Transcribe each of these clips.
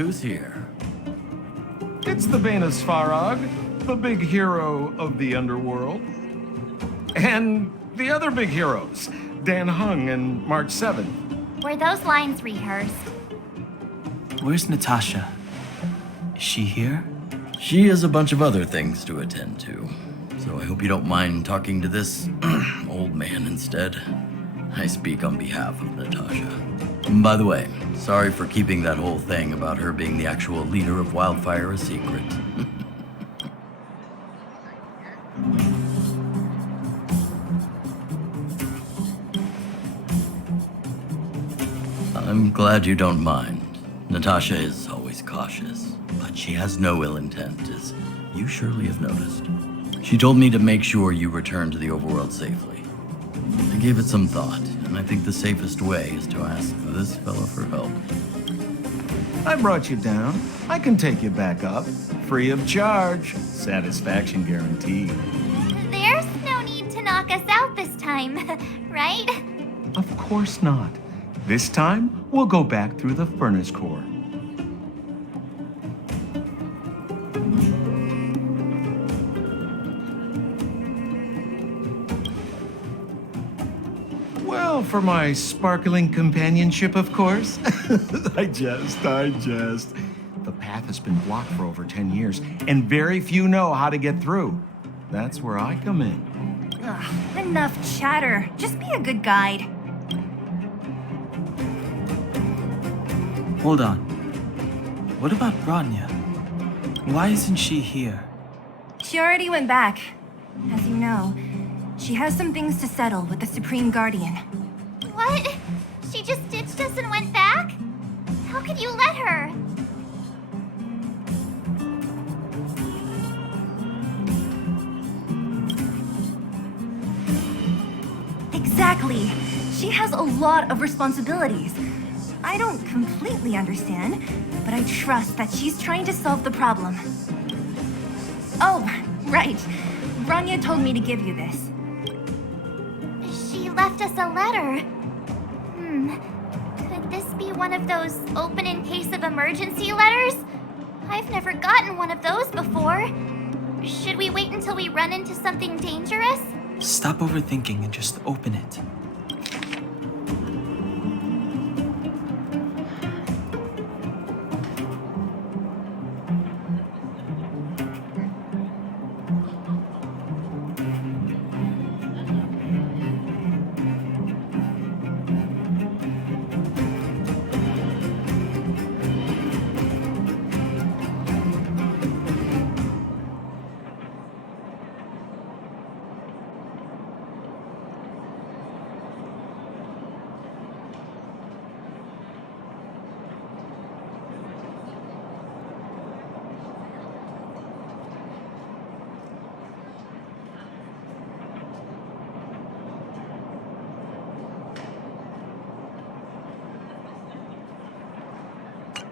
who's here. It's the Banus Farag, the big hero of the underworld. And the other big heroes, Dan Hung and March 7. Were those lines rehearsed? Where's Natasha? Is she here? She has a bunch of other things to attend to, so I hope you don't mind talking to this old man instead. I speak on behalf of Natasha. And by the way, sorry for keeping that whole thing about her being the actual leader of Wildfire a secret. I'm glad you don't mind. Natasha is always cautious, but she has no ill intent, as you surely have noticed. She told me to make sure you return to the overworld safely. I gave it some thought, and I think the safest way is to ask this fella for help. I brought you down. I can take you back up. Free of charge. Satisfaction guaranteed. There's no need to knock us out this time, right? Of course not. This time, we'll go back through the furnace core. Well, for my sparkling companionship, of course. I jest. The path has been blocked for over 10 years, and very few know how to get through. That's where I come in. Ugh, enough chatter. Just be a good guide. Hold on. What about Bronya? Why isn't she here? She already went back. As you know, she has some things to settle with the Supreme Guardian. What? She just ditched us and went back? How could you let her? Exactly. She has a lot of responsibilities. I don't completely understand, but I trust that she's trying to solve the problem. Oh, right. Bronya told me to give you this. She left us a letter. Could this be one of those open in case of emergency letters? I've never gotten one of those before. Should we wait until we run into something dangerous? Stop overthinking and just open it.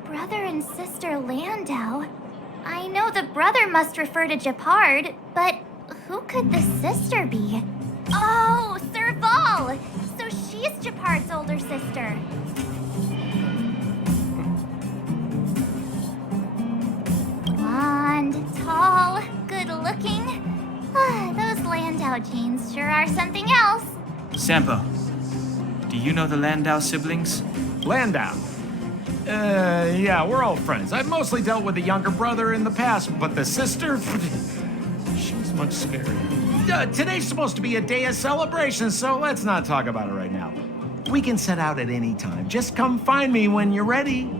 Brother and sister Landau. I know the brother must refer to Japard, but who could the sister be? Oh, Serval! So she's Japard's older sister. Blonde, tall, good-looking. Those Landau genes sure are something else. Sampo, do you know the Landau siblings? Landau. Yeah, we're all friends. I've mostly dealt with the younger brother in the past, but the sister, she's much scarier. Today's supposed to be a day of celebration, so let's not talk about it right now. We can set out at any time. Just come find me when you're ready.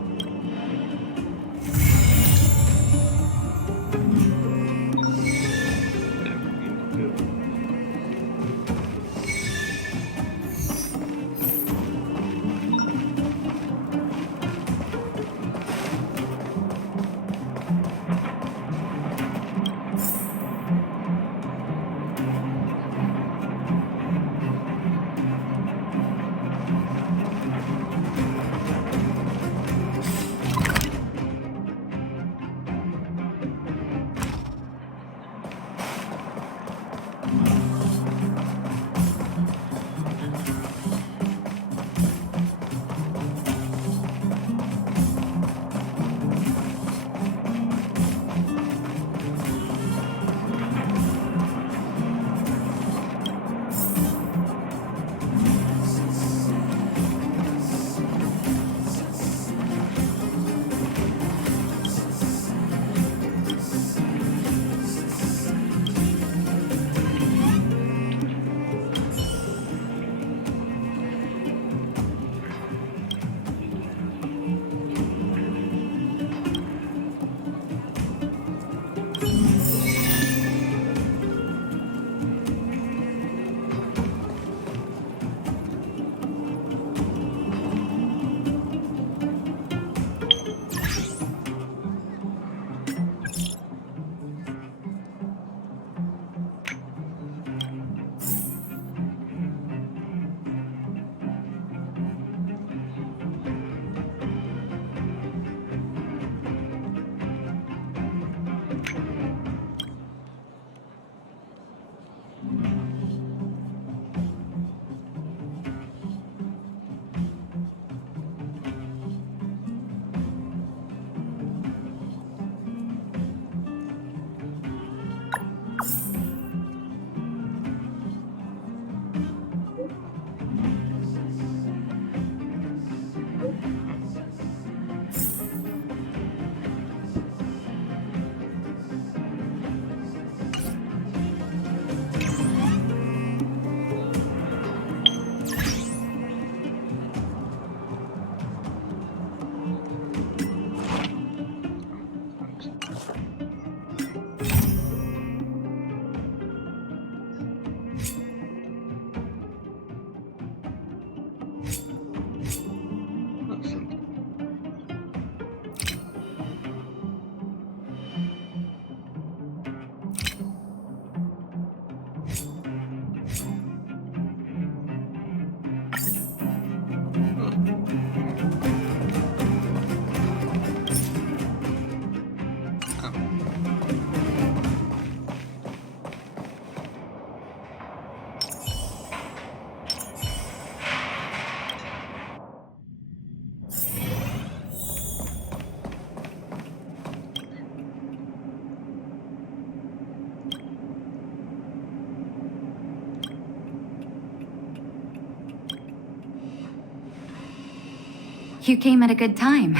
You came at a good time.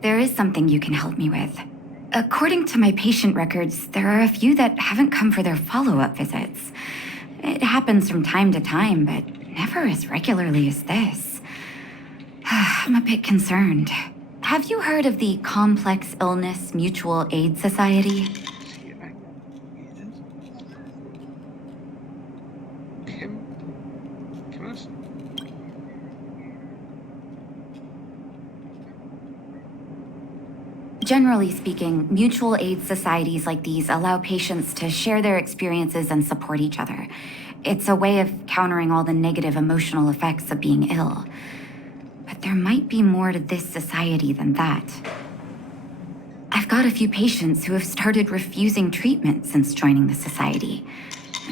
There is something you can help me with. According to my patient records, there are a few that haven't come for their follow-up visits. It happens from time to time, but never as regularly as this. I'm a bit concerned. Have you heard of the Complex Illness Mutual Aid Society? Generally speaking, mutual aid societies like these allow patients to share their experiences and support each other. It's a way of countering all the negative emotional effects of being ill. But there might be more to this society than that. I've got a few patients who have started refusing treatment since joining the society.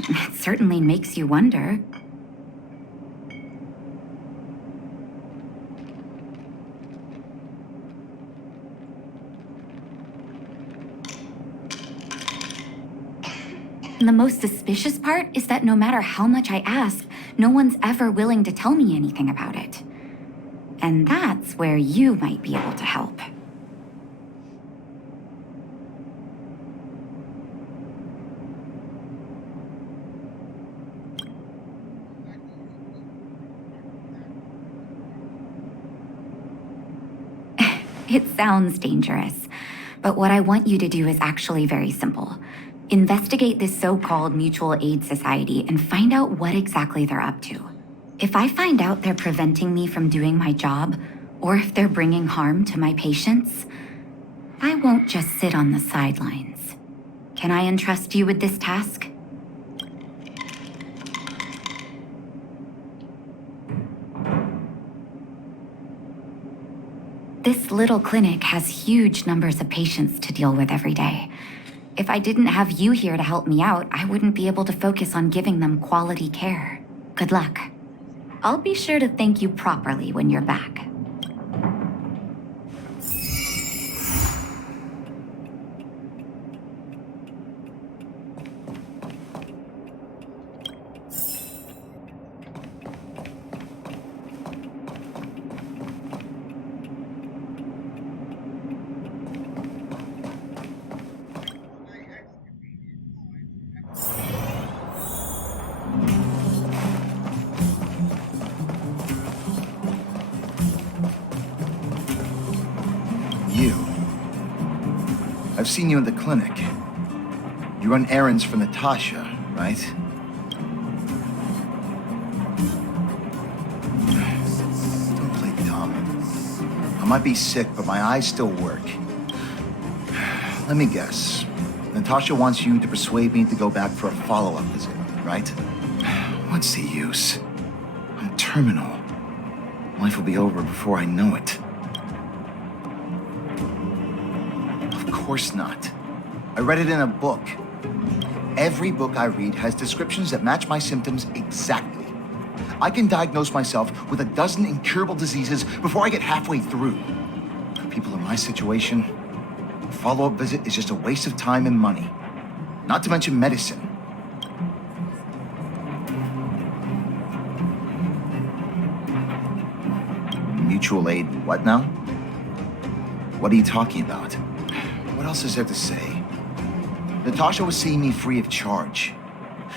It certainly makes you wonder. The most suspicious part is that no matter how much I ask, no one's ever willing to tell me anything about it. And that's where you might be able to help. It sounds dangerous, but what I want you to do is actually very simple. Investigate this so-called mutual aid society and find out what exactly they're up to. If I find out they're preventing me from doing my job, or if they're bringing harm to my patients, I won't just sit on the sidelines. Can I entrust you with this task? This little clinic has huge numbers of patients to deal with every day. If I didn't have you here to help me out, I wouldn't be able to focus on giving them quality care. Good luck. I'll be sure to thank you properly when you're back. I've seen you in the clinic. You run errands for Natasha, right? Don't play dumb. I might be sick, but my eyes still work. Let me guess. Natasha wants you to persuade me to go back for a follow-up visit, right? What's the use? I'm terminal. Life will be over before I know it. Of course not. I read it in a book. Every book I read has descriptions that match my symptoms exactly. I can diagnose myself with a dozen incurable diseases before I get halfway through. For people in my situation, a follow-up visit is just a waste of time and money. Not to mention medicine. Mutual aid, what now? What are you talking about? What else is there to say? Natasha was seeing me free of charge.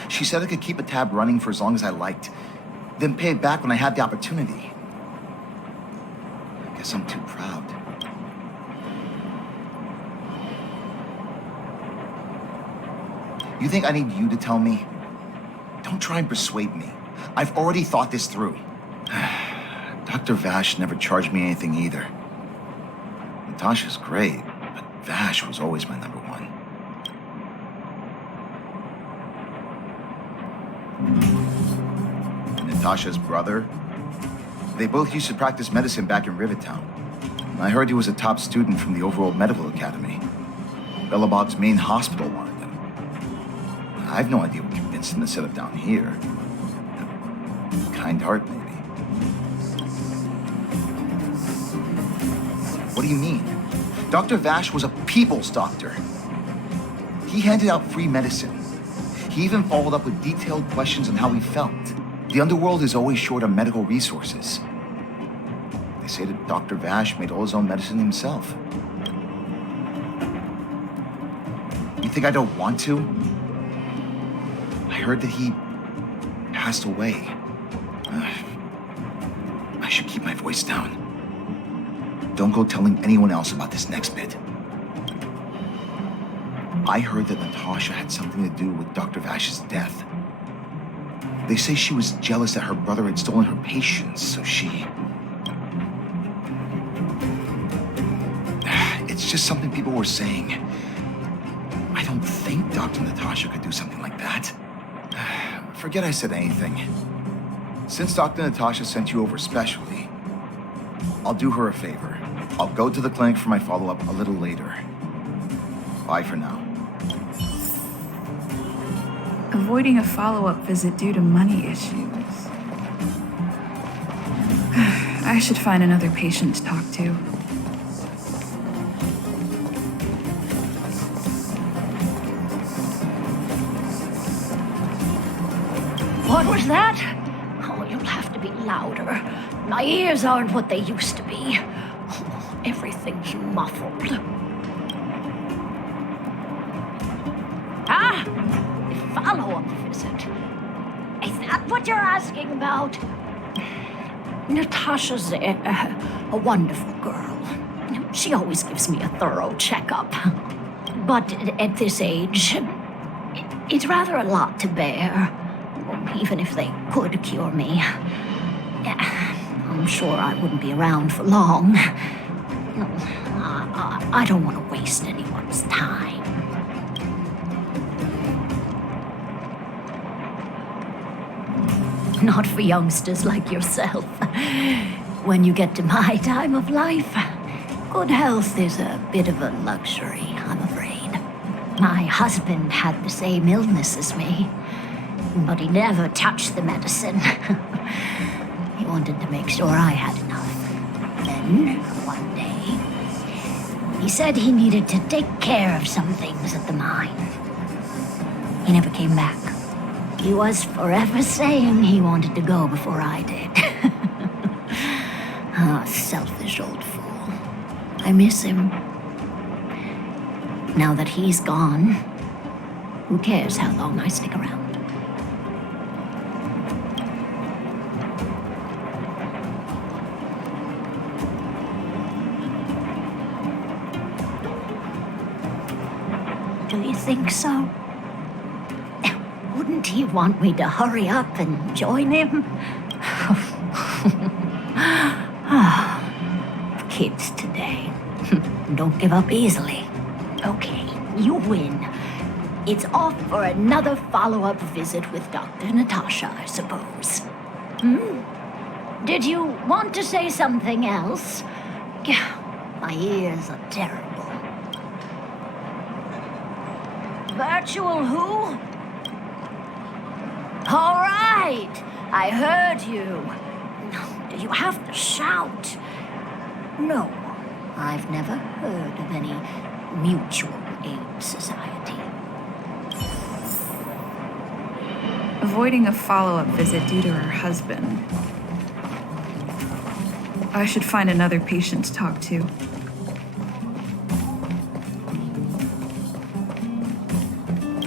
She said I could keep a tab running for as long as I liked, then pay it back when I had the opportunity. I guess I'm too proud. You think I need you to tell me? Don't try and persuade me. I've already thought this through. Dr. Vash never charged me anything either. Natasha's great, but Vash was always my number one. Natasha's brother? They both used to practice medicine back in Rivertown. I heard he was a top student from the Overworld Medical Academy. Bellabog's main hospital wanted him. I have no idea what convinced him to set up down here. Kind heart, maybe. What do you mean? Dr. Vash was a people's doctor. He handed out free medicine. He even followed up with detailed questions on how he felt. The underworld is always short on medical resources. They say that Dr. Vash made all his own medicine himself. You think I don't want to? I heard that he passed away. I should keep my voice down. Don't go telling anyone else about this next bit. I heard that Natasha had something to do with Dr. Vash's death. They say she was jealous that her brother had stolen her patients, so she... It's just something people were saying. I don't think Dr. Natasha could do something like that. Forget I said anything. Since Dr. Natasha sent you over specially, I'll do her a favor. I'll go to the clinic for my follow-up a little later. Bye for now. Avoiding a follow-up visit due to money issues. I should find another patient to talk to. What was that? Oh, you'll have to be louder. My ears aren't what they used to be. Everything's muffled. Ah! Follow-up visit. Is that what you're asking about? Natasha's a wonderful girl. She always gives me a thorough checkup. But at this age, it's rather a lot to bear. Even if they could cure me. I'm sure I wouldn't be around for long. I don't want to waste anyone's time. Not for youngsters like yourself. When you get to my time of life, good health is a bit of a luxury, I'm afraid. My husband had the same illness as me, but he never touched the medicine. He wanted to make sure I had enough. Then, one day, he said he needed to take care of some things at the mine. He never came back. He was forever saying he wanted to go before I did. Ah, selfish old fool. I miss him. Now that he's gone, who cares how long I stick around? Do you think so? Wouldn't he want me to hurry up and join him? Kids today. Don't give up easily. Okay, you win. It's off for another follow-up visit with Dr. Natasha, I suppose. Did you want to say something else? My ears are terrible. Virtual who? All right, I heard you. Do you have to shout? No, I've never heard of any mutual aid society. Avoiding a follow-up visit due to her husband. I should find another patient to talk to.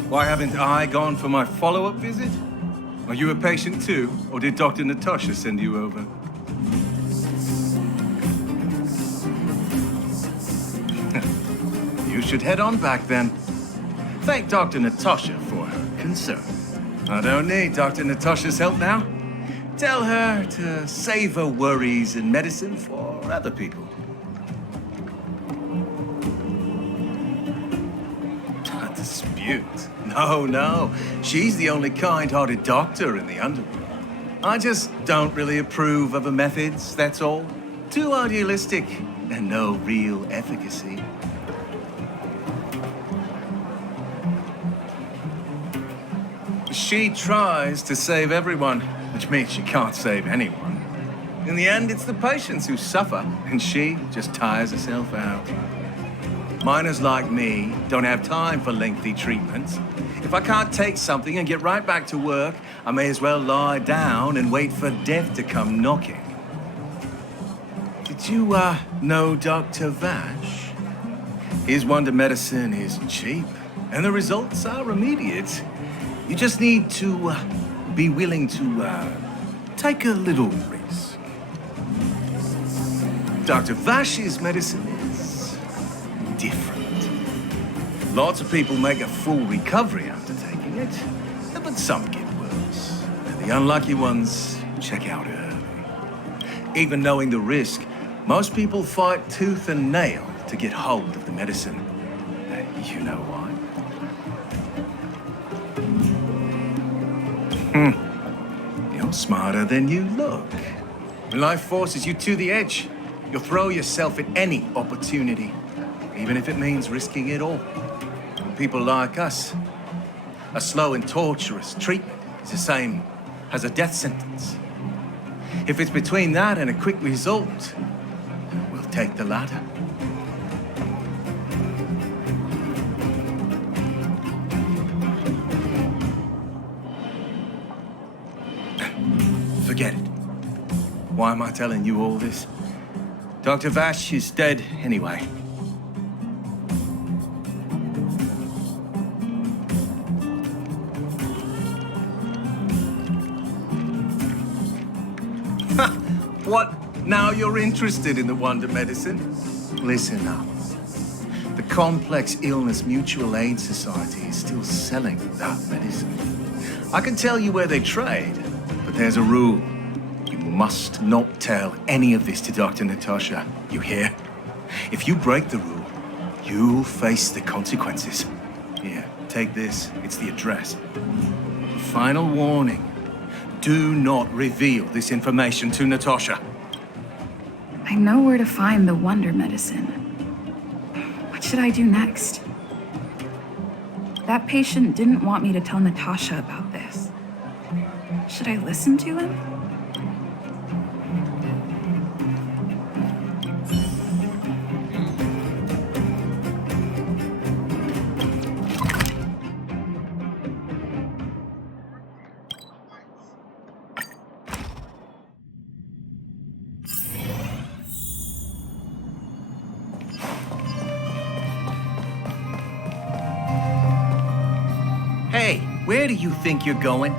Why haven't I gone for my follow-up visit? Are you a patient too, or did Dr. Natasha send you over? You should head on back then. Thank Dr. Natasha for her concern. I don't need Dr. Natasha's help now. Tell her to save her worries and medicine for other people. A dispute? No. She's the only kind-hearted doctor in the underworld. I just don't really approve of her methods, that's all. Too idealistic and no real efficacy. She tries to save everyone, which means she can't save anyone. In the end, it's the patients who suffer, and she just tires herself out. Miners like me don't have time for lengthy treatments. If I can't take something and get right back to work, I may as well lie down and wait for death to come knocking. Did Did you, know Dr. Vash? His wonder medicine is cheap, and the results are immediate. You just need to, be willing to, take a little risk. Dr. Vash's medicine is different. Lots of people make a full recovery after taking it, but some get worse. And the unlucky ones check out early. Even knowing the risk, most people fight tooth and nail to get hold of the medicine. You know why? You're smarter than you look. When life forces you to the edge, you'll throw yourself at any opportunity, even if it means risking it all. People like us, a slow and torturous treatment is the same as a death sentence. If it's between that and a quick result, we'll take the latter. Forget it. Why am I telling you all this? Dr. Vash is dead anyway. What? Now you're interested in the wonder medicine? Listen up. The Complex Illness Mutual Aid Society is still selling that medicine. I can tell you where they trade, but there's a rule. You must not tell any of this to Dr. Natasha. You hear? If you break the rule, you'll face the consequences. Here, take this. It's the address. Final warning. Do not reveal this information to Natasha. I know where to find the wonder medicine. What should I do next? That patient didn't want me to tell Natasha about this. Should I listen to him? Hey, where do you think you're going?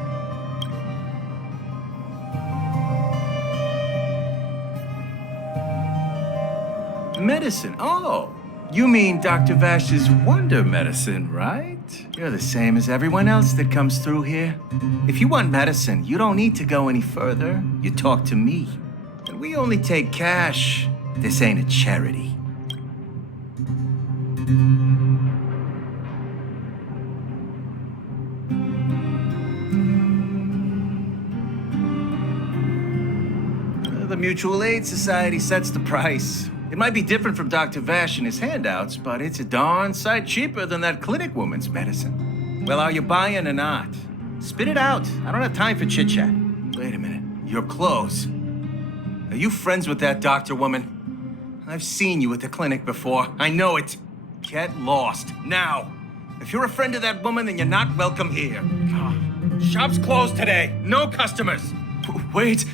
Medicine? Oh, you mean Dr. Vash's wonder medicine, right? You're the same as everyone else that comes through here. If you want medicine, you don't need to go any further. You talk to me. And we only take cash. This ain't a charity. The Mutual Aid Society sets the price. It might be different from Dr. Vash and his handouts, but it's a darn sight cheaper than that clinic woman's medicine. Well, are you buying or not? Spit it out. I don't have time for chit-chat. Wait a minute. Your clothes. Are you friends with that doctor woman? I've seen you at the clinic before. I know it. Get lost. Now. If you're a friend of that woman, then you're not welcome here. Shop's closed today. No customers. Wait.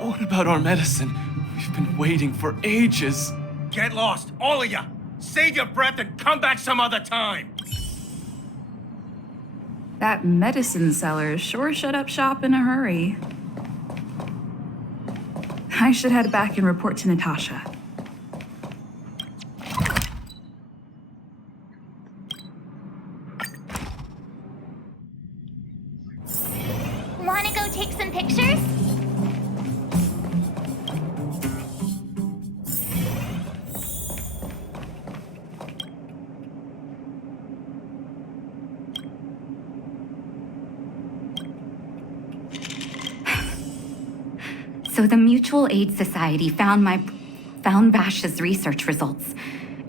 What about our medicine? We've been waiting for ages. Get lost, all of you. Save your breath and come back some other time. That medicine seller sure shut up shop in a hurry. I should head back and report to Natasha. Wanna go take some pictures? So the Mutual Aid Society found Vash's research results,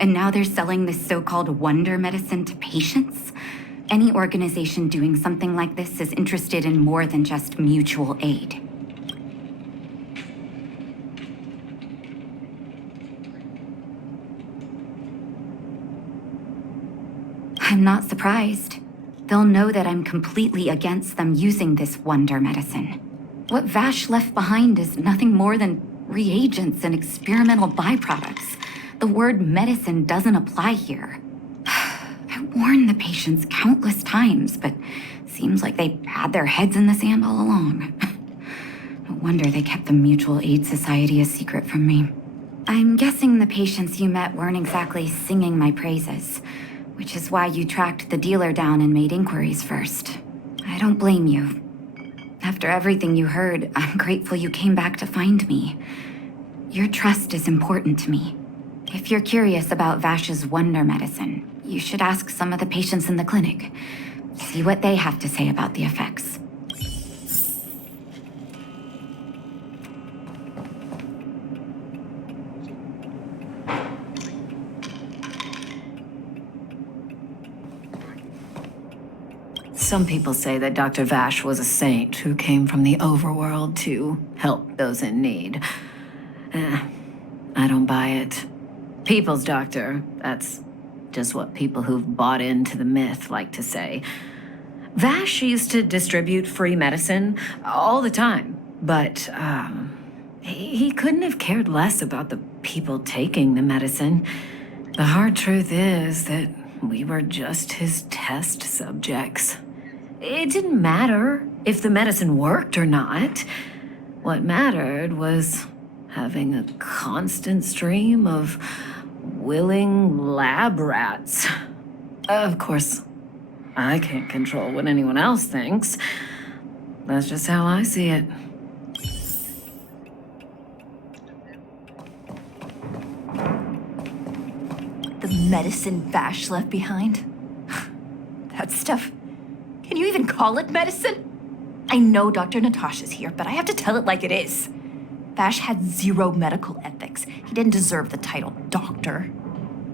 and now they're selling this so-called wonder medicine to patients? Any organization doing something like this is interested in more than just mutual aid. I'm not surprised. They'll know that I'm completely against them using this wonder medicine. What Vash left behind is nothing more than reagents and experimental byproducts. The word medicine doesn't apply here. I warned the patients countless times, but seems like they had their heads in the sand all along. No wonder they kept the Mutual Aid Society a secret from me. I'm guessing the patients you met weren't exactly singing my praises, which is why you tracked the dealer down and made inquiries first. I don't blame you. After everything you heard, I'm grateful you came back to find me. Your trust is important to me. If you're curious about Vash's wonder medicine, you should ask some of the patients in the clinic. See what they have to say about the effects. Some people say that Dr. Vash was a saint who came from the overworld to help those in need. I don't buy it. People's doctor, that's just what people who've bought into the myth like to say. Vash used to distribute free medicine all the time, but he couldn't have cared less about the people taking the medicine. The hard truth is that we were just his test subjects. It didn't matter if the medicine worked or not. What mattered was having a constant stream of willing lab rats. Of course, I can't control what anyone else thinks. That's just how I see it. The medicine Vash left behind? That stuff. Can you even call it medicine? I know Dr. Natasha's here, but I have to tell it like it is. Vash had zero medical ethics. He didn't deserve the title doctor.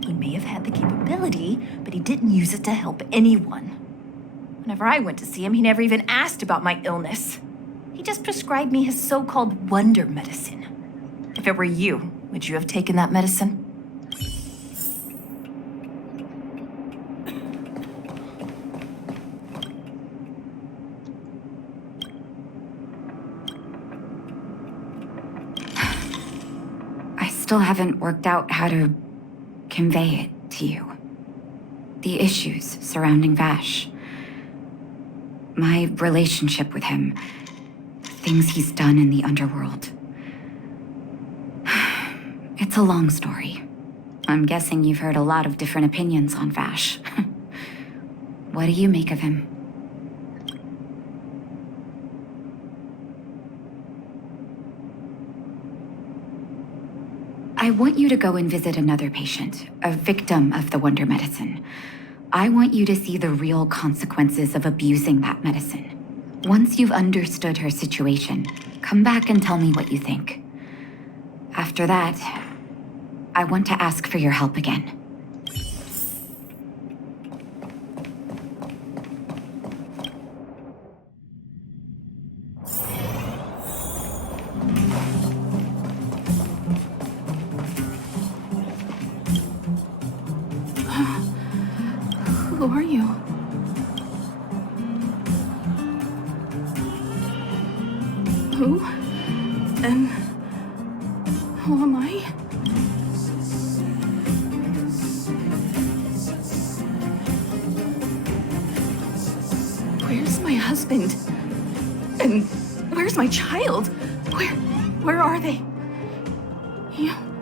He may have had the capability, but he didn't use it to help anyone. Whenever I went to see him, he never even asked about my illness. He just prescribed me his so-called wonder medicine. If it were you, would you have taken that medicine? Still haven't worked out how to convey it to you. The issues surrounding Vash. My relationship with him. Things he's done in the underworld. It's a long story. I'm guessing you've heard a lot of different opinions on Vash. What do you make of him? I want you to go and visit another patient, a victim of the wonder medicine. I want you to see the real consequences of abusing that medicine. Once you've understood her situation, come back and tell me what you think. After that, I want to ask for your help again. Who are you? Who? And who am I? Where's my husband? And where's my child? Where are they?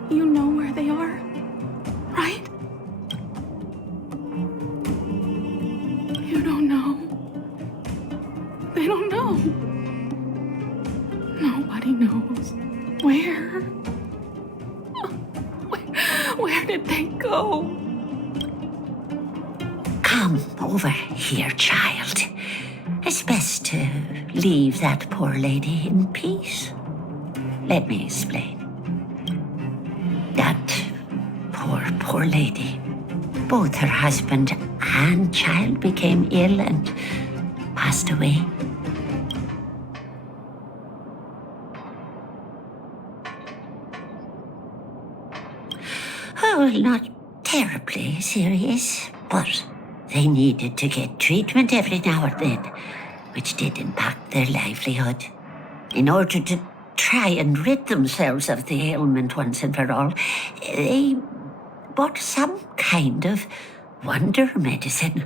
You know where they are, right? You don't know. They don't know. Nobody knows. Where? Where did they go? Come over here, child. It's best to leave that poor lady in peace. Let me explain. That poor lady. Both her husband and child became ill and passed away. Oh, not terribly serious, but they needed to get treatment every now and then, which did impact their livelihood. In order to try and rid themselves of the ailment once and for all, they bought some kind of wonder medicine.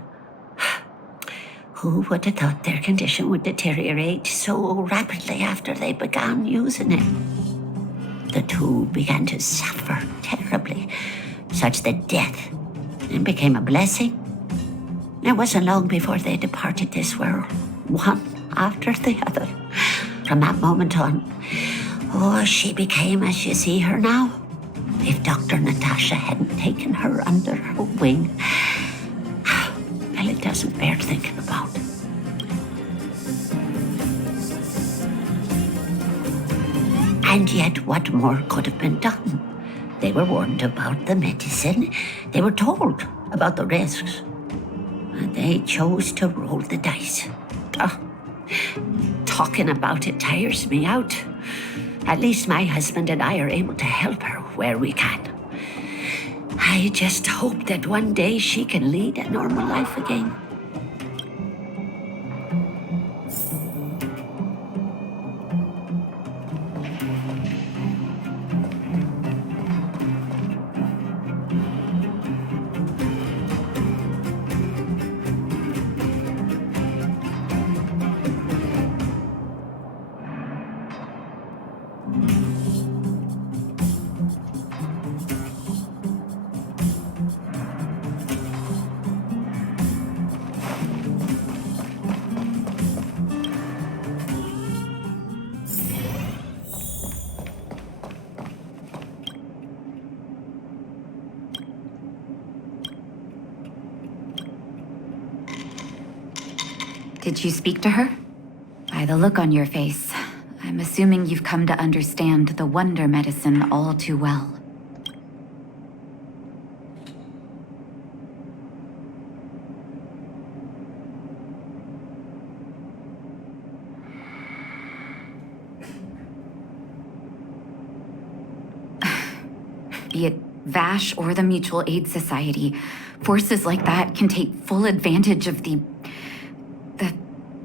Who would have thought their condition would deteriorate so rapidly after they began using it? The two began to suffer terribly, such that death became a blessing. It wasn't long before they departed this world, one after the other. From that moment on, she became as you see her now. If Dr. Natasha hadn't taken her under her wing, well, it doesn't bear thinking about. And yet, what more could have been done? They were warned about the medicine. They were told about the risks. And they chose to roll the dice. Talking about it tires me out. At least my husband and I are able to help her where we can. I just hope that one day she can lead a normal life again. Did you speak to her? By the look on your face, I'm assuming you've come to understand the wonder medicine all too well. Be it Vash or the Mutual Aid Society, forces like that can take full advantage of the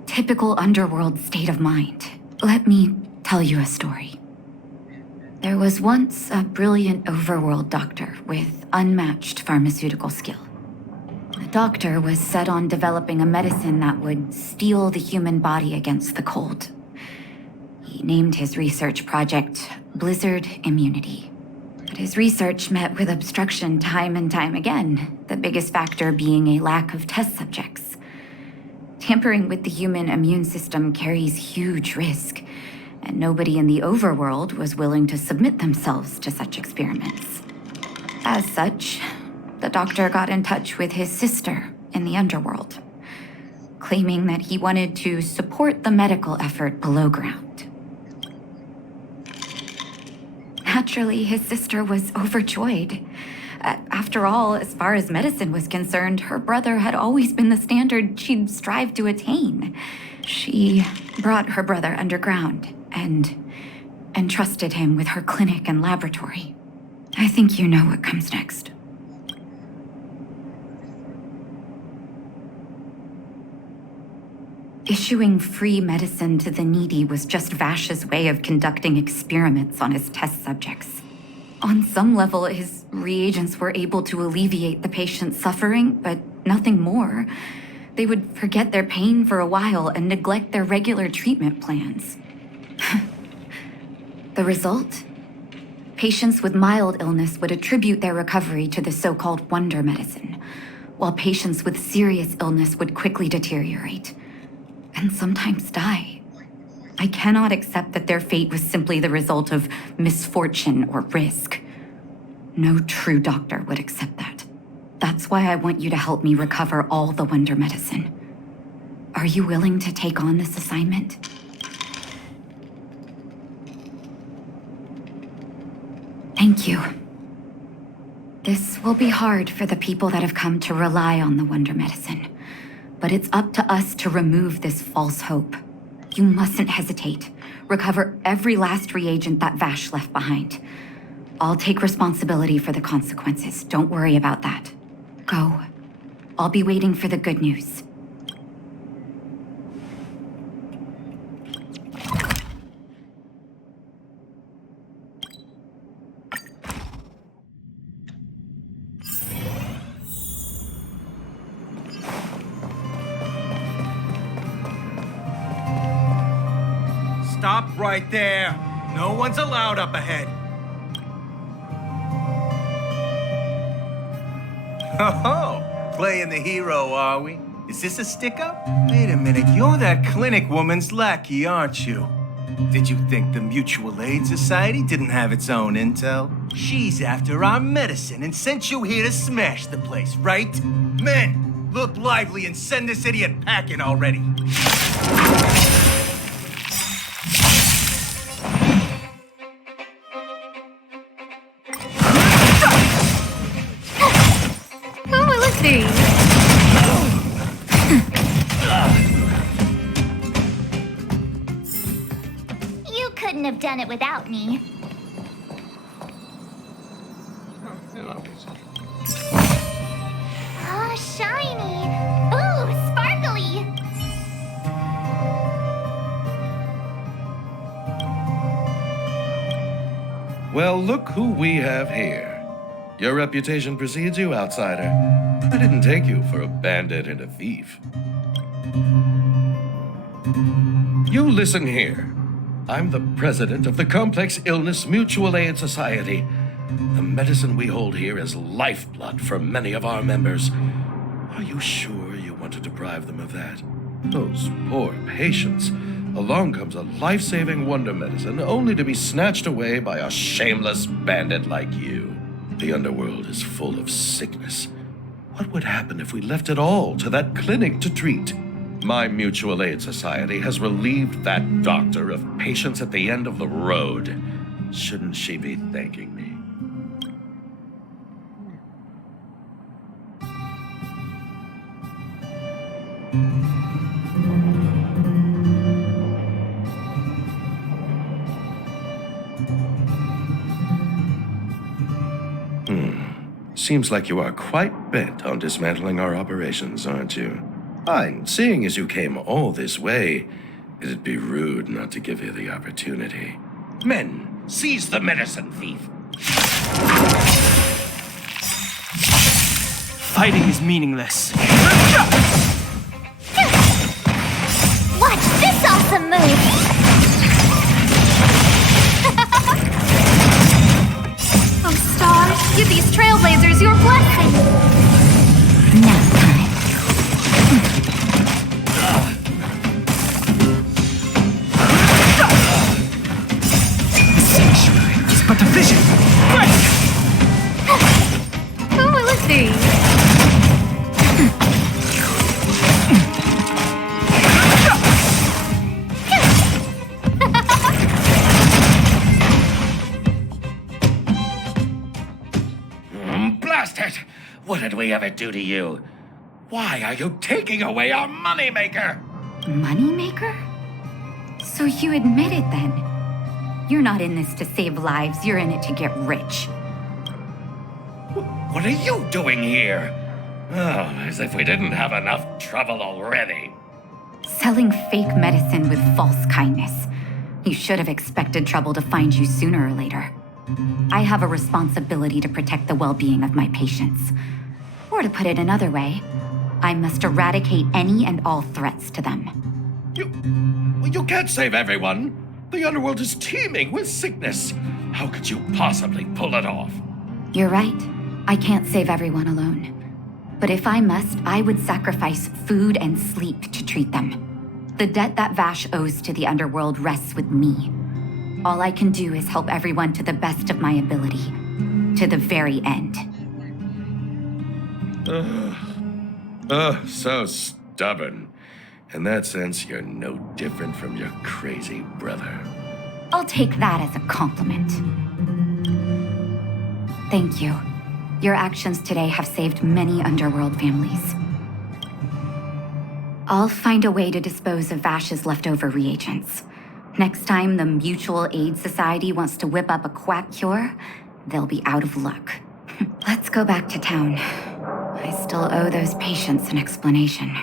typical underworld state of mind. Let me tell you a story. There was once a brilliant overworld doctor with unmatched pharmaceutical skill. The doctor was set on developing a medicine that would steel the human body against the cold. He named his research project Blizzard Immunity. But his research met with obstruction time and time again, the biggest factor being a lack of test subjects. Tampering with the human immune system carries huge risk, and nobody in the overworld was willing to submit themselves to such experiments. As such, the doctor got in touch with his sister in the underworld, claiming that he wanted to support the medical effort below ground. Naturally, his sister was overjoyed. After all, as far as medicine was concerned, her brother had always been the standard she'd strive to attain. She brought her brother underground and entrusted him with her clinic and laboratory. I think you know what comes next. Issuing free medicine to the needy was just Vash's way of conducting experiments on his test subjects. On some level, his reagents were able to alleviate the patient's suffering, but nothing more. They would forget their pain for a while and neglect their regular treatment plans. The result? Patients with mild illness would attribute their recovery to the so-called wonder medicine, while patients with serious illness would quickly deteriorate, and sometimes die. I cannot accept that their fate was simply the result of misfortune or risk. No true doctor would accept that. That's why I want you to help me recover all the wonder medicine. Are you willing to take on this assignment? Thank you. This will be hard for the people that have come to rely on the wonder medicine, but it's up to us to remove this false hope. You mustn't hesitate. Recover every last reagent that Vash left behind. I'll take responsibility for the consequences. Don't worry about that. Go. I'll be waiting for the good news. Stop right there. No one's allowed up ahead. Oh, playing the hero, are we? Is this a stick-up? Wait a minute, you're that clinic woman's lackey, aren't you? Did you think the Mutual Aid Society didn't have its own intel? She's after our medicine and sent you here to smash the place, right? Men, look lively and send this idiot packing already. Who will it be? You couldn't have done it without me. Oh, shiny. Ooh, sparkly. Well, look who we have here. Your reputation precedes you, outsider. I didn't take you for a bandit and a thief. You listen here. I'm the president of the Complex Illness Mutual Aid Society. The medicine we hold here is lifeblood for many of our members. Are you sure you want to deprive them of that? Those poor patients. Along comes a life-saving wonder medicine only to be snatched away by a shameless bandit like you. The underworld is full of sickness. What would happen if we left it all to that clinic to treat? My Mutual Aid Society has relieved that doctor of patients at the end of the road. Shouldn't she be thanking me? Seems like you are quite bent on dismantling our operations, aren't you? Fine, seeing as you came all this way, it'd be rude not to give you the opportunity. Men, seize the medicine thief! Fighting is meaningless. Watch this awesome move. Oh, Star, give these trailblazers your blessing. Nap time. Sanctuary is but a vision. Break! Who will it be? Blast it! What did we ever do to you? Why are you taking away our moneymaker? Moneymaker? So you admit it then? You're not in this to save lives, you're in it to get rich. What are you doing here? Oh, as if we didn't have enough trouble already. Selling fake medicine with false kindness. You should have expected trouble to find you sooner or later. I have a responsibility to protect the well-being of my patients. Or to put it another way, I must eradicate any and all threats to them. You can't save everyone. The underworld is teeming with sickness. How could you possibly pull it off? You're right. I can't save everyone alone. But if I must, I would sacrifice food and sleep to treat them. The debt that Vash owes to the underworld rests with me. All I can do is help everyone to the best of my ability. To the very end. So stubborn. In that sense, you're no different from your crazy brother. I'll take that as a compliment. Thank you. Your actions today have saved many underworld families. I'll find a way to dispose of Vash's leftover reagents. Next time the Mutual Aid Society wants to whip up a quack cure, they'll be out of luck. Let's go back to town. I still owe those patients an explanation.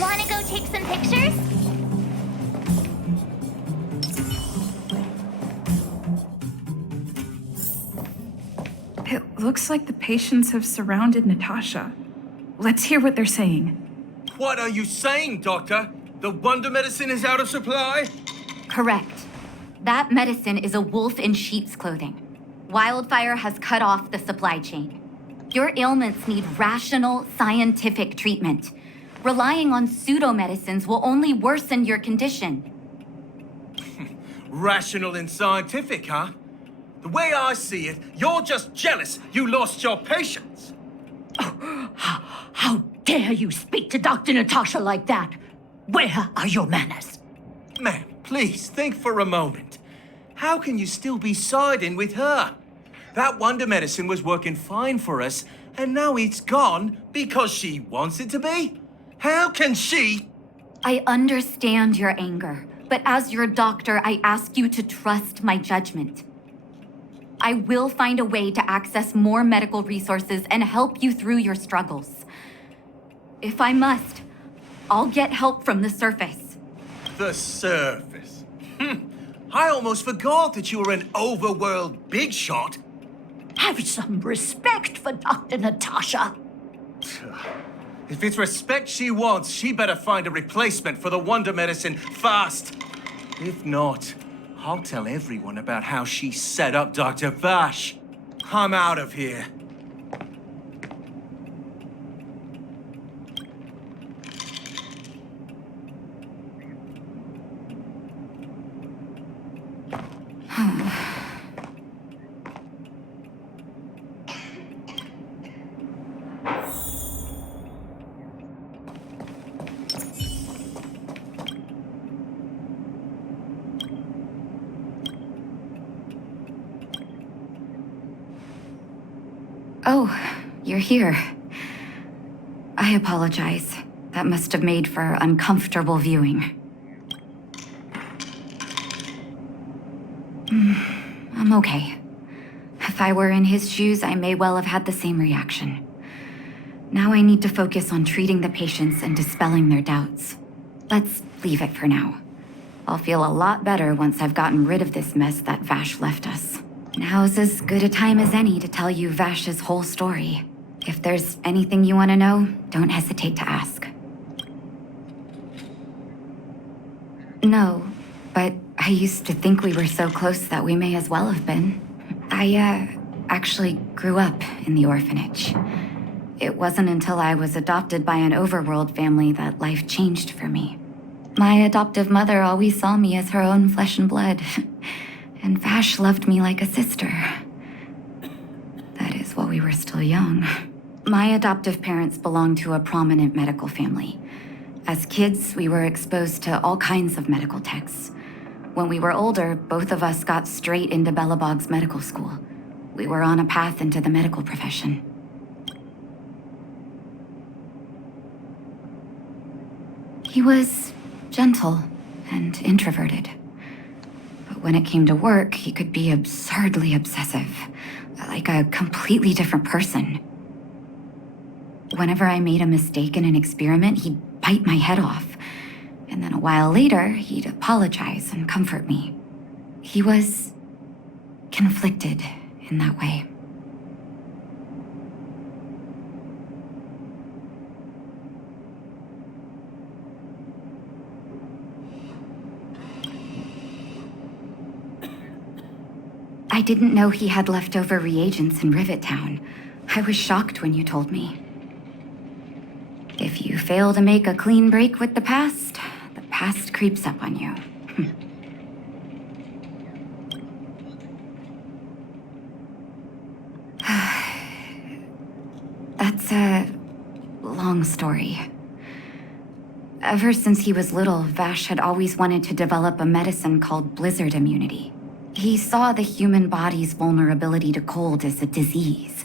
Wanna go take some pictures? Looks like the patients have surrounded Natasha. Let's hear what they're saying. What are you saying, Doctor? The wonder medicine is out of supply? Correct. That medicine is a wolf in sheep's clothing. Wildfire has cut off the supply chain. Your ailments need rational, scientific treatment. Relying on pseudo-medicines will only worsen your condition. Rational and scientific, huh? The way I see it, you're just jealous you lost your patients. How dare you speak to Dr. Natasha like that? Where are your manners? Ma'am, please think for a moment. How can you still be siding with her? That wonder medicine was working fine for us, and now it's gone because she wants it to be? How can she? I understand your anger, but as your doctor, I ask you to trust my judgment. I will find a way to access more medical resources and help you through your struggles. If I must, I'll get help from the surface. The surface. I almost forgot that you were an overworld big shot. Have some respect for Dr. Natasha. If it's respect she wants, she better find a replacement for the wonder medicine fast. If not, I'll tell everyone about how she set up Dr. Vash. I'm out of here. Oh, you're here. I apologize. That must have made for uncomfortable viewing. I'm okay. If I were in his shoes, I may well have had the same reaction. Now I need to focus on treating the patients and dispelling their doubts. Let's leave it for now. I'll feel a lot better once I've gotten rid of this mess that Vash left us. Now's as good a time as any to tell you Vash's whole story. If there's anything you want to know, don't hesitate to ask. No, but I used to think we were so close that we may as well have been. I, actually grew up in the orphanage. It wasn't until I was adopted by an overworld family that life changed for me. My adoptive mother always saw me as her own flesh and blood. And Vash loved me like a sister. That is while we were still young. My adoptive parents belonged to a prominent medical family. As kids, we were exposed to all kinds of medical texts. When we were older, both of us got straight into Belobog's medical school. We were on a path into the medical profession. He was gentle and introverted. But when it came to work, he could be absurdly obsessive, like a completely different person. Whenever I made a mistake in an experiment, he'd bite my head off. And then a while later, he'd apologize and comfort me. He was conflicted in that way. I didn't know he had leftover reagents in Rivet Town. I was shocked when you told me. If you fail to make a clean break with the past creeps up on you. That's a long story. Ever since he was little, Vash had always wanted to develop a medicine called blizzard immunity. He saw the human body's vulnerability to cold as a disease,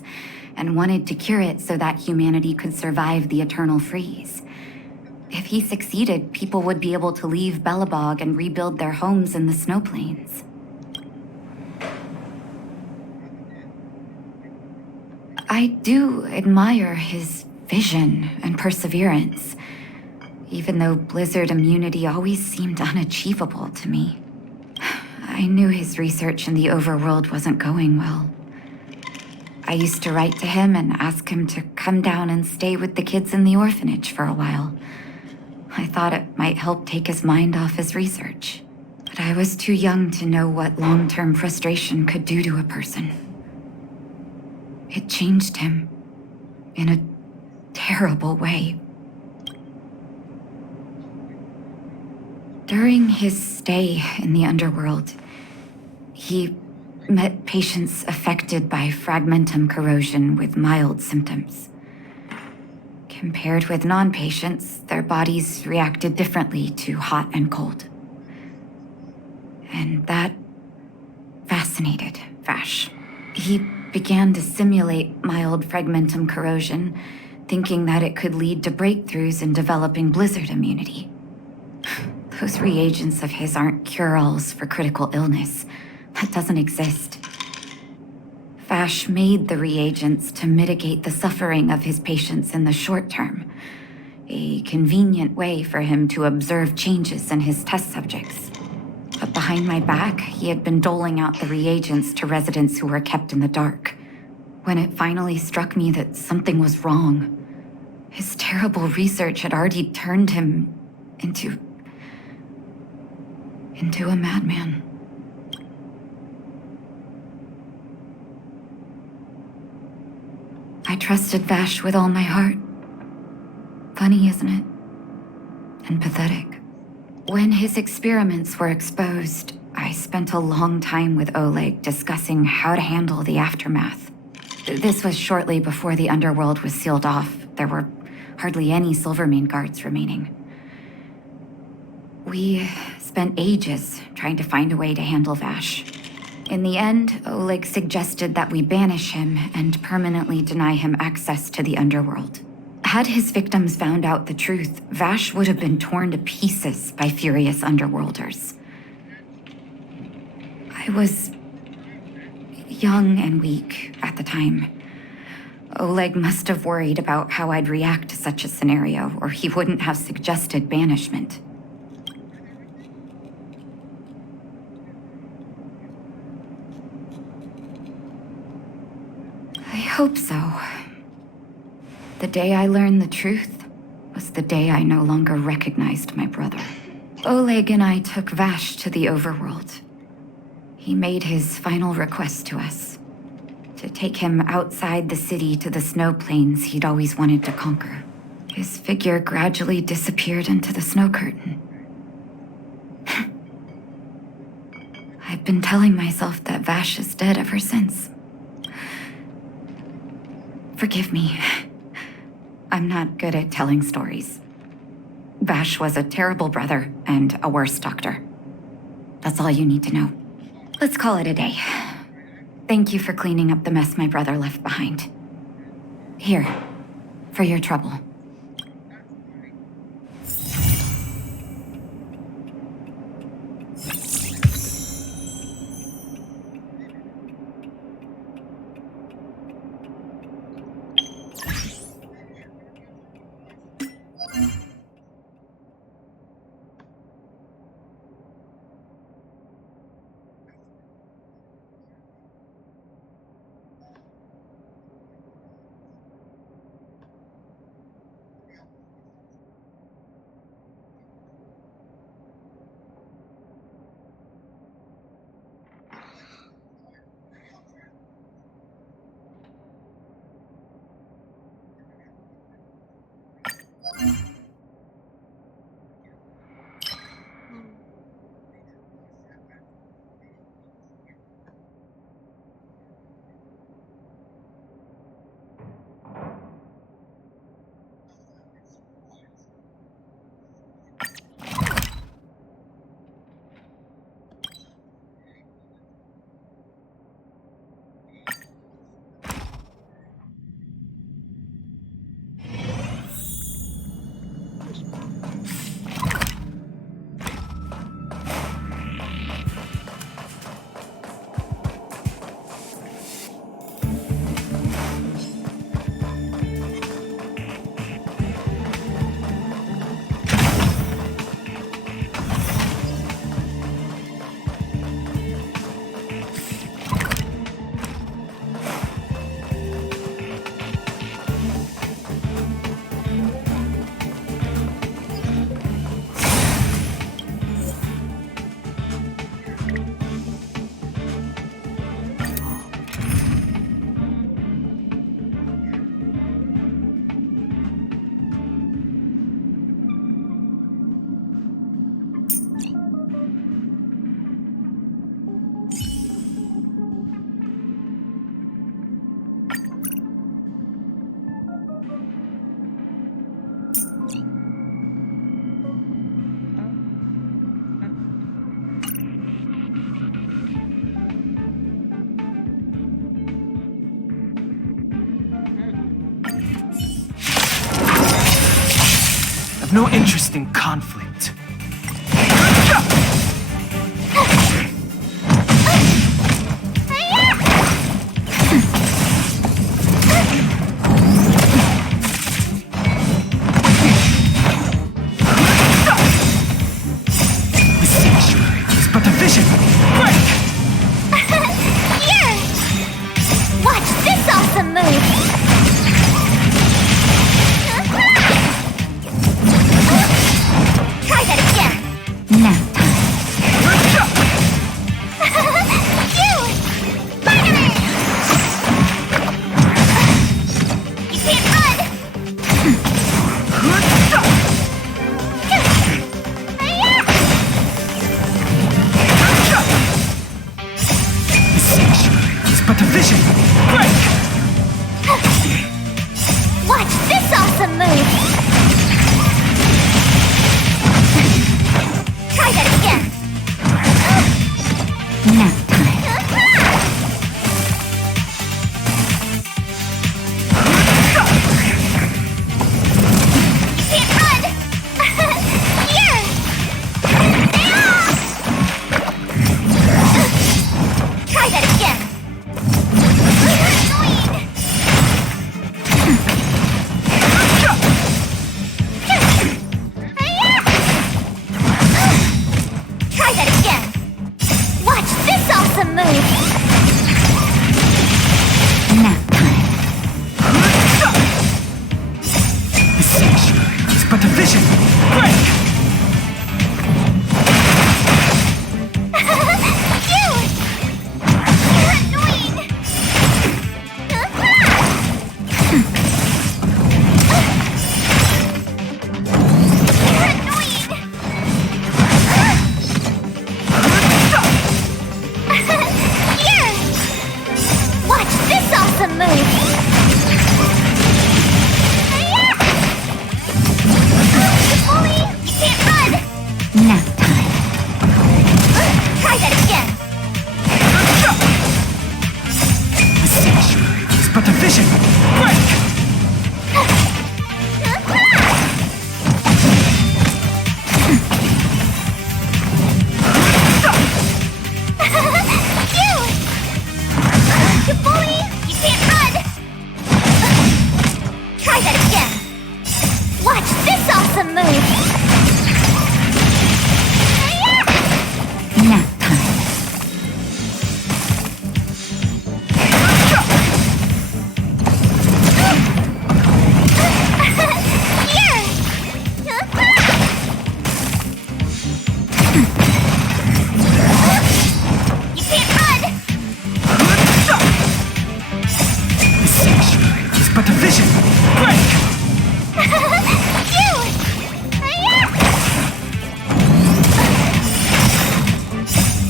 and wanted to cure it so that humanity could survive the eternal freeze. If he succeeded, people would be able to leave Belobog and rebuild their homes in the snow plains. I do admire his vision and perseverance, even though blizzard immunity always seemed unachievable to me. I knew his research in the overworld wasn't going well. I used to write to him and ask him to come down and stay with the kids in the orphanage for a while. I thought it might help take his mind off his research. But I was too young to know what long-term frustration could do to a person. It changed him in a terrible way. During his stay in the underworld, he met patients affected by fragmentum corrosion with mild symptoms. Compared with non-patients, their bodies reacted differently to hot and cold. And that fascinated Vash. He began to simulate mild fragmentum corrosion, thinking that it could lead to breakthroughs in developing blizzard immunity. Those reagents of his aren't cure-alls for critical illness. That doesn't exist. Vash made the reagents to mitigate the suffering of his patients in the short term, a convenient way for him to observe changes in his test subjects. But behind my back, he had been doling out the reagents to residents who were kept in the dark. When it finally struck me that something was wrong, his terrible research had already turned him into a madman. I trusted Vash with all my heart. Funny, isn't it? And pathetic. When his experiments were exposed, I spent a long time with Oleg discussing how to handle the aftermath. This was shortly before the underworld was sealed off. There were hardly any Silvermane guards remaining. We spent ages trying to find a way to handle Vash. In the end, Oleg suggested that we banish him and permanently deny him access to the underworld. Had his victims found out the truth, Vash would have been torn to pieces by furious underworlders. I was young and weak at the time. Oleg must have worried about how I'd react to such a scenario, or he wouldn't have suggested banishment. I hope so. The day I learned the truth was the day I no longer recognized my brother. Oleg and I took Vash to the overworld. He made his final request to us, to take him outside the city to the snow plains he'd always wanted to conquer. His figure gradually disappeared into the snow curtain. I've been telling myself that Vash is dead ever since. Forgive me. I'm not good at telling stories. Vash was a terrible brother and a worse doctor. That's all you need to know. Let's call it a day. Thank you for cleaning up the mess my brother left behind. Here, for your trouble. have no interest in conflict. It's but a vision. Break! Here! Watch this awesome move! Try that again! Nap time. You! Spider-Man! You can't run! It's but a vision. Break! Watch this awesome move! Try that again! Nap time. You can't run! Here! Try that again! Annoying! Try that again! Watch this awesome move! Nap time. It's but a vision. Break! You! You're annoying! You're annoying! Here! Watch this awesome move! You bully! You can't run! Nap time. Try that again! It's but a vision. Break! You bully! You can't run! Try that again! Watch this awesome move! Nap time. Here! You can't run! It's but a vision. Break! You!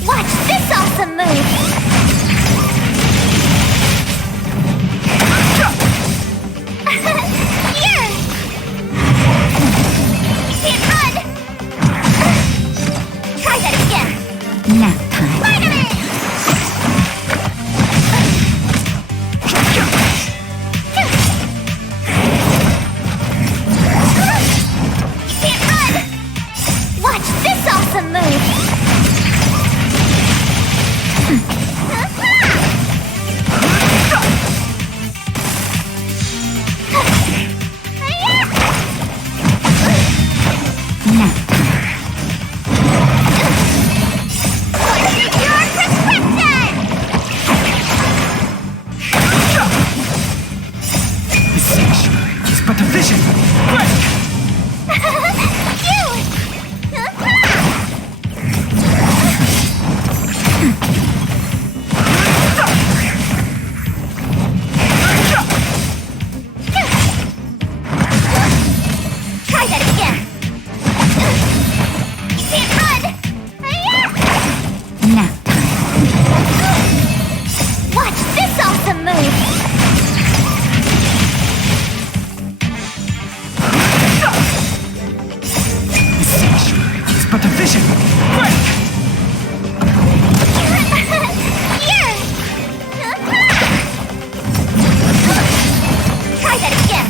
Watch this awesome move! Here! You can't run! Try that again! Nap time. Spider-Man! You can't run! Watch this awesome move! Nap time. Your prescription! It's but a vision. Break! You! Try that again! You can't run! Nap time. Watch this awesome move! It's but a vision. Break! Here! Try that again!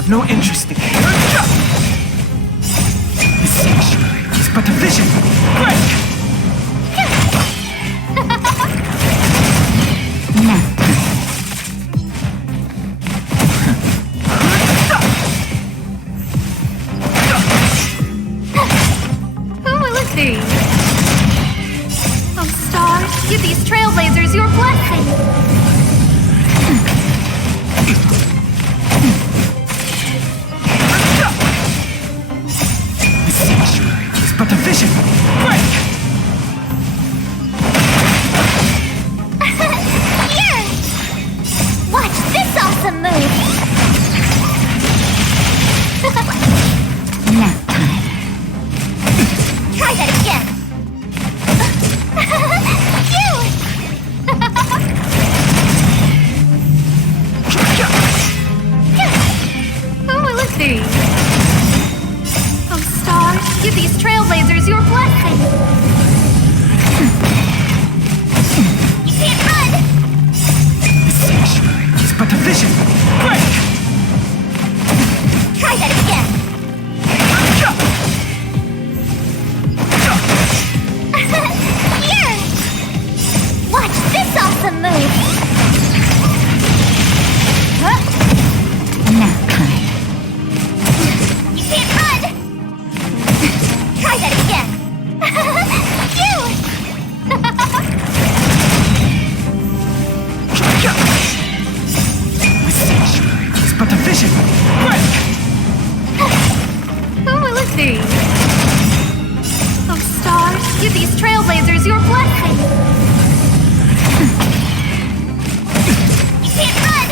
I've no interest in it. This sanctuary is but a vision. Break! Who will it be? Oh, stars, give these trailblazers your blessing. This sanctuary is but a vision. Break! Here! Watch this awesome move! Nap time. Try that again! Phew! Who will it be? Oh, stars, give these trailblazers your blessing. You can't run! This sanctuary is but a vision. Break! Try that again! Here! Watch this awesome move! Nap time. You can't run! Try that again! Phew! This sanctuary is but a vision. Break! Who will it be? Oh, stars, give these trailblazers your blessing. You can't run!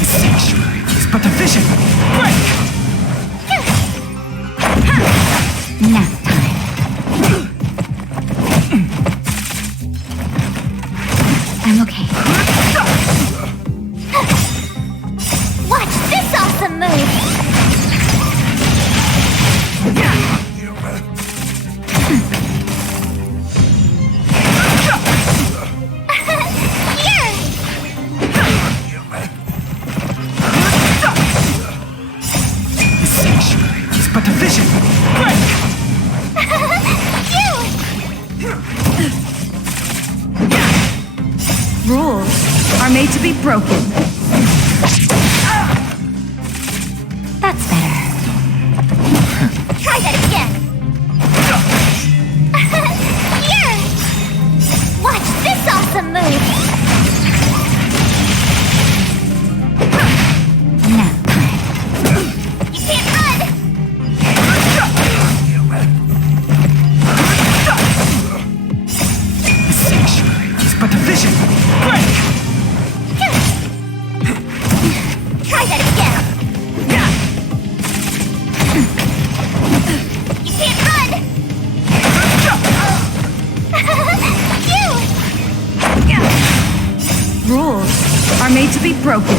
This sanctuary is but a vision. Break! Nap time. I'm okay. Watch this awesome move! Here! This sanctuary is but a vision. Break! Phew! Rules are made to be broken. That's better. Try that again! Here! Watch this awesome move! Nap time. You can't run! This sanctuary is but a vision. Break! Try made to be broken.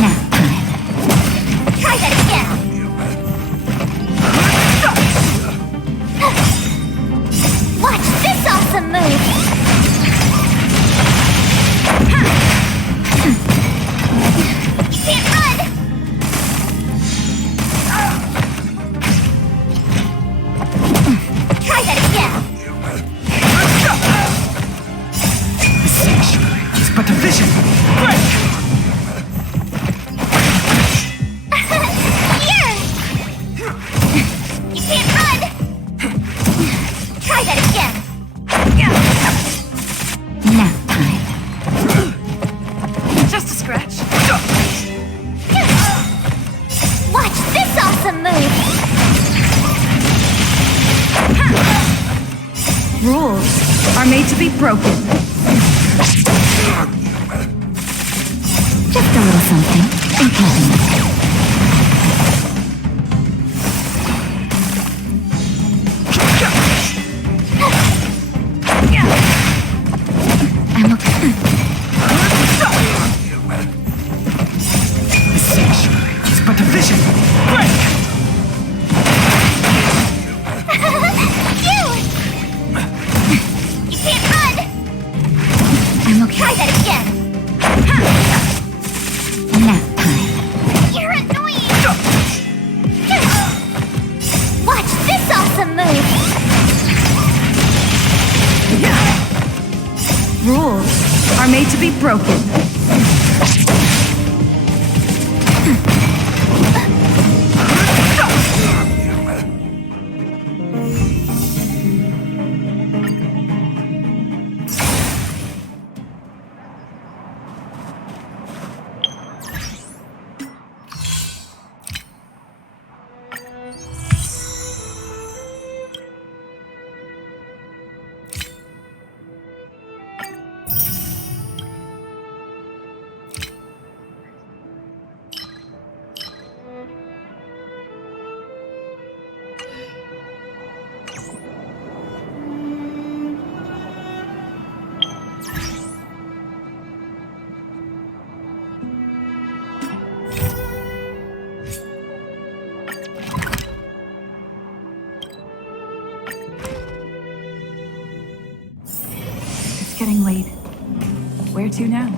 Nap time. Try that again. Watch this awesome move. You can't run. Try that again. It's but a vision. Quick! Here. You can't run. Try that again. Nap time. Just a scratch. Watch this awesome move. Rules are made to be broken. Just a little something in keeping. I'm okay. It's but a vision. Quick! You can't run. I'm okay. Try that again. Nap time. You're annoying. Watch this awesome move. Rules are made to be broken. It's getting late. Where to now?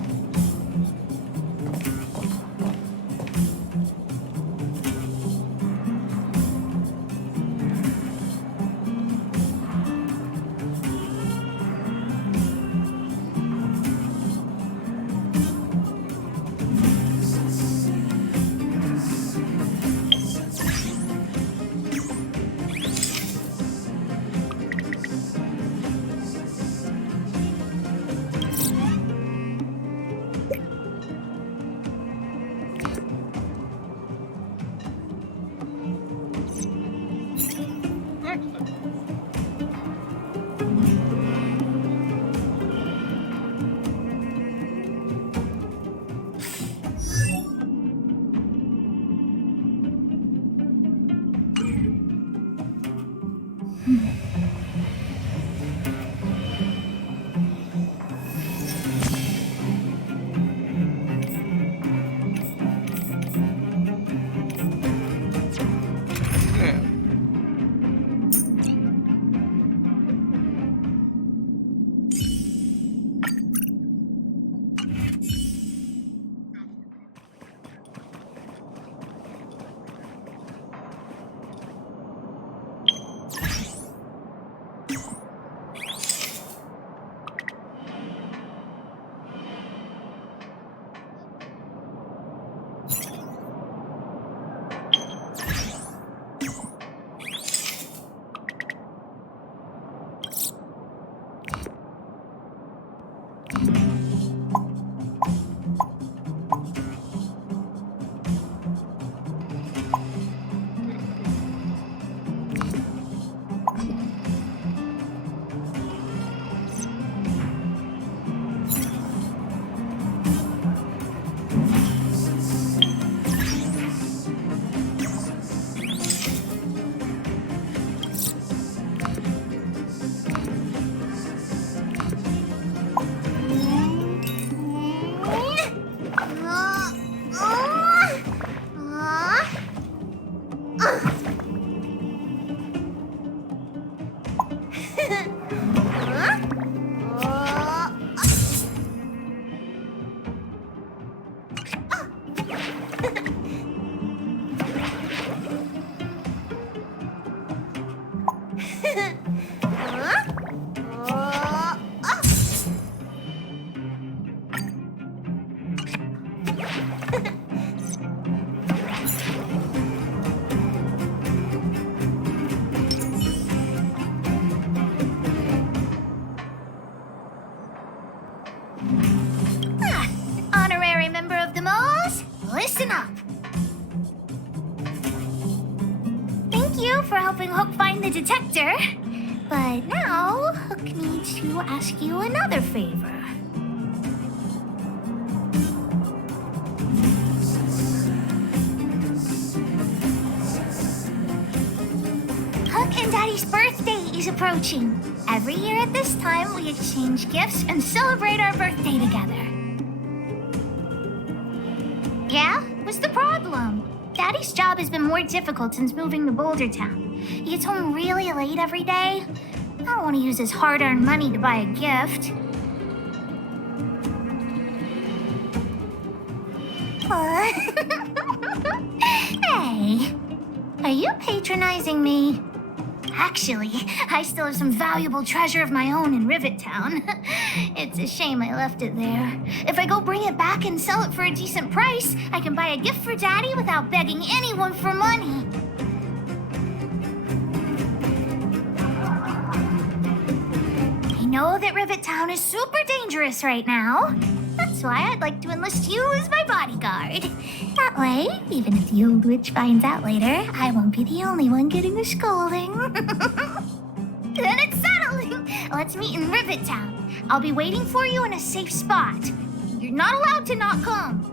Honorary member of the Moles, listen up. Thank you for helping Hook find the detector. But now, Hook needs to ask you another favor. Hook and Daddy's birthday is approaching. Every year at this time, we exchange gifts and celebrate our birthday together. Yeah? What's the problem? Daddy's job has been more difficult since moving to Boulder Town. He gets home really late every day. I don't want to use his hard-earned money to buy a gift. Hey, are you patronizing me? Actually, I still have some valuable treasure of my own in Rivet Town. It's a shame I left it there. If I go bring it back and sell it for a decent price, I can buy a gift for Daddy without begging anyone for money. I know that Rivet Town is super dangerous right now. That's why I'd like to enlist you as my bodyguard. That way, even if the old witch finds out later, I won't be the only one getting a scolding. Then it's settled. Let's meet in Rivet Town. I'll be waiting for you in a safe spot. You're not allowed to not come.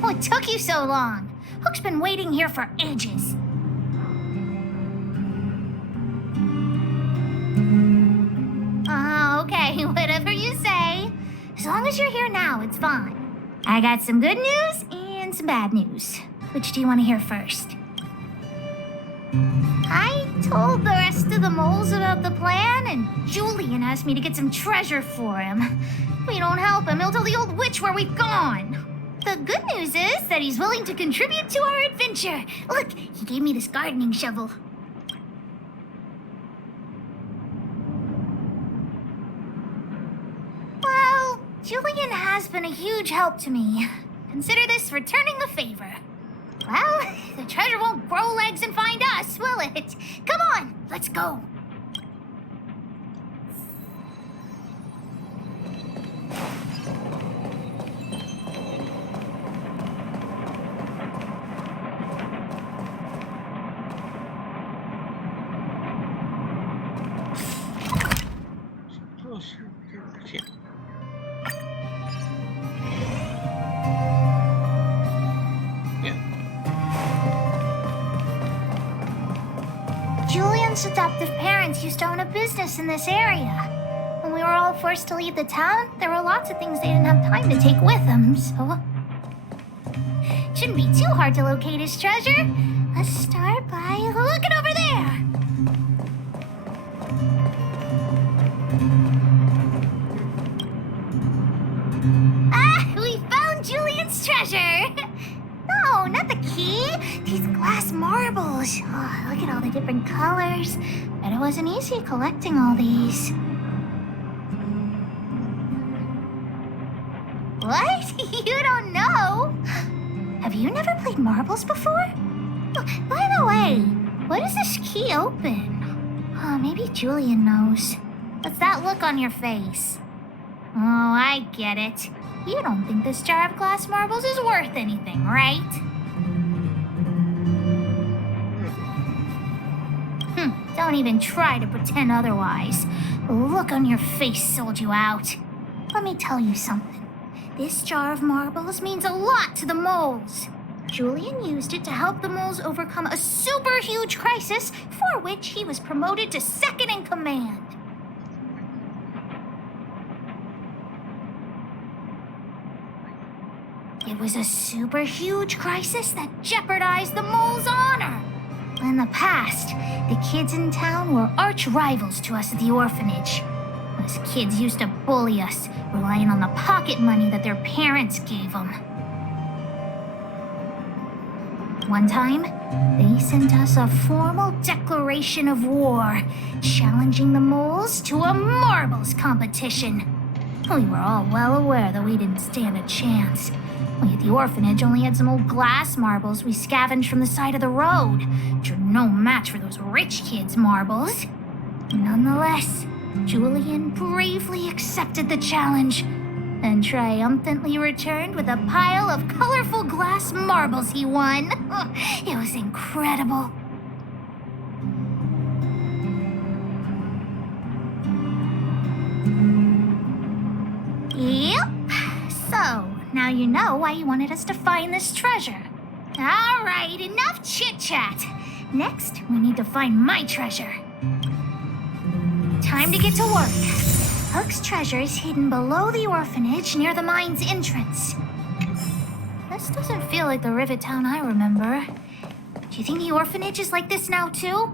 What took you so long? Hook's been waiting here for ages. Okay, whatever you say. As long as you're here now, it's fine. I got some good news and some bad news. Which do you want to hear first? I told the rest of the moles about the plan, and Julian asked me to get some treasure for him. If we don't help him, he'll tell the old witch where we've gone. The good news is that he's willing to contribute to our adventure. Look, he gave me this gardening shovel. Well, Julian has been a huge help to me. Consider this returning the favor. Well, the treasure won't grow legs and find us, will it? Come on, let's go. Julian's adoptive parents used to own a business in this area. When we were all forced to leave the town, there were lots of things they didn't have time to take with them, so... Shouldn't be too hard to locate his treasure. Let's start by looking over there. Ah, we found Julian's treasure! No, not the key. These glass marbles. Oh, look at all the different colors. Bet it wasn't easy collecting all these. What? You don't know? Have you never played marbles before? Oh, by the way, what does this key open? Oh, maybe Julian knows. What's that look on your face? Oh, I get it. You don't think this jar of glass marbles is worth anything, right? Don't even try to pretend otherwise. The look on your face sold you out. Let me tell you something. This jar of marbles means a lot to the moles. Julian used it to help the moles overcome a super huge crisis for which he was promoted to second in command. It was a super huge crisis that jeopardized the mole's honor. In the past, the kids in town were arch rivals to us at the orphanage. Us kids used to bully us, relying on the pocket money that their parents gave them. One time, they sent us a formal declaration of war, challenging the moles to a marbles competition. We were all well aware that we didn't stand a chance. We at the orphanage only had some old glass marbles we scavenged from the side of the road, which are no match for those rich kids' marbles. Nonetheless, Julian bravely accepted the challenge and triumphantly returned with a pile of colorful glass marbles he won. It was incredible. Yep. So, now you know why you wanted us to find this treasure. All right, enough chit-chat. Next, we need to find my treasure. Time to get to work. Hook's treasure is hidden below the orphanage near the mine's entrance. This doesn't feel like the Rivet Town I remember. Do you think the orphanage is like this now, too?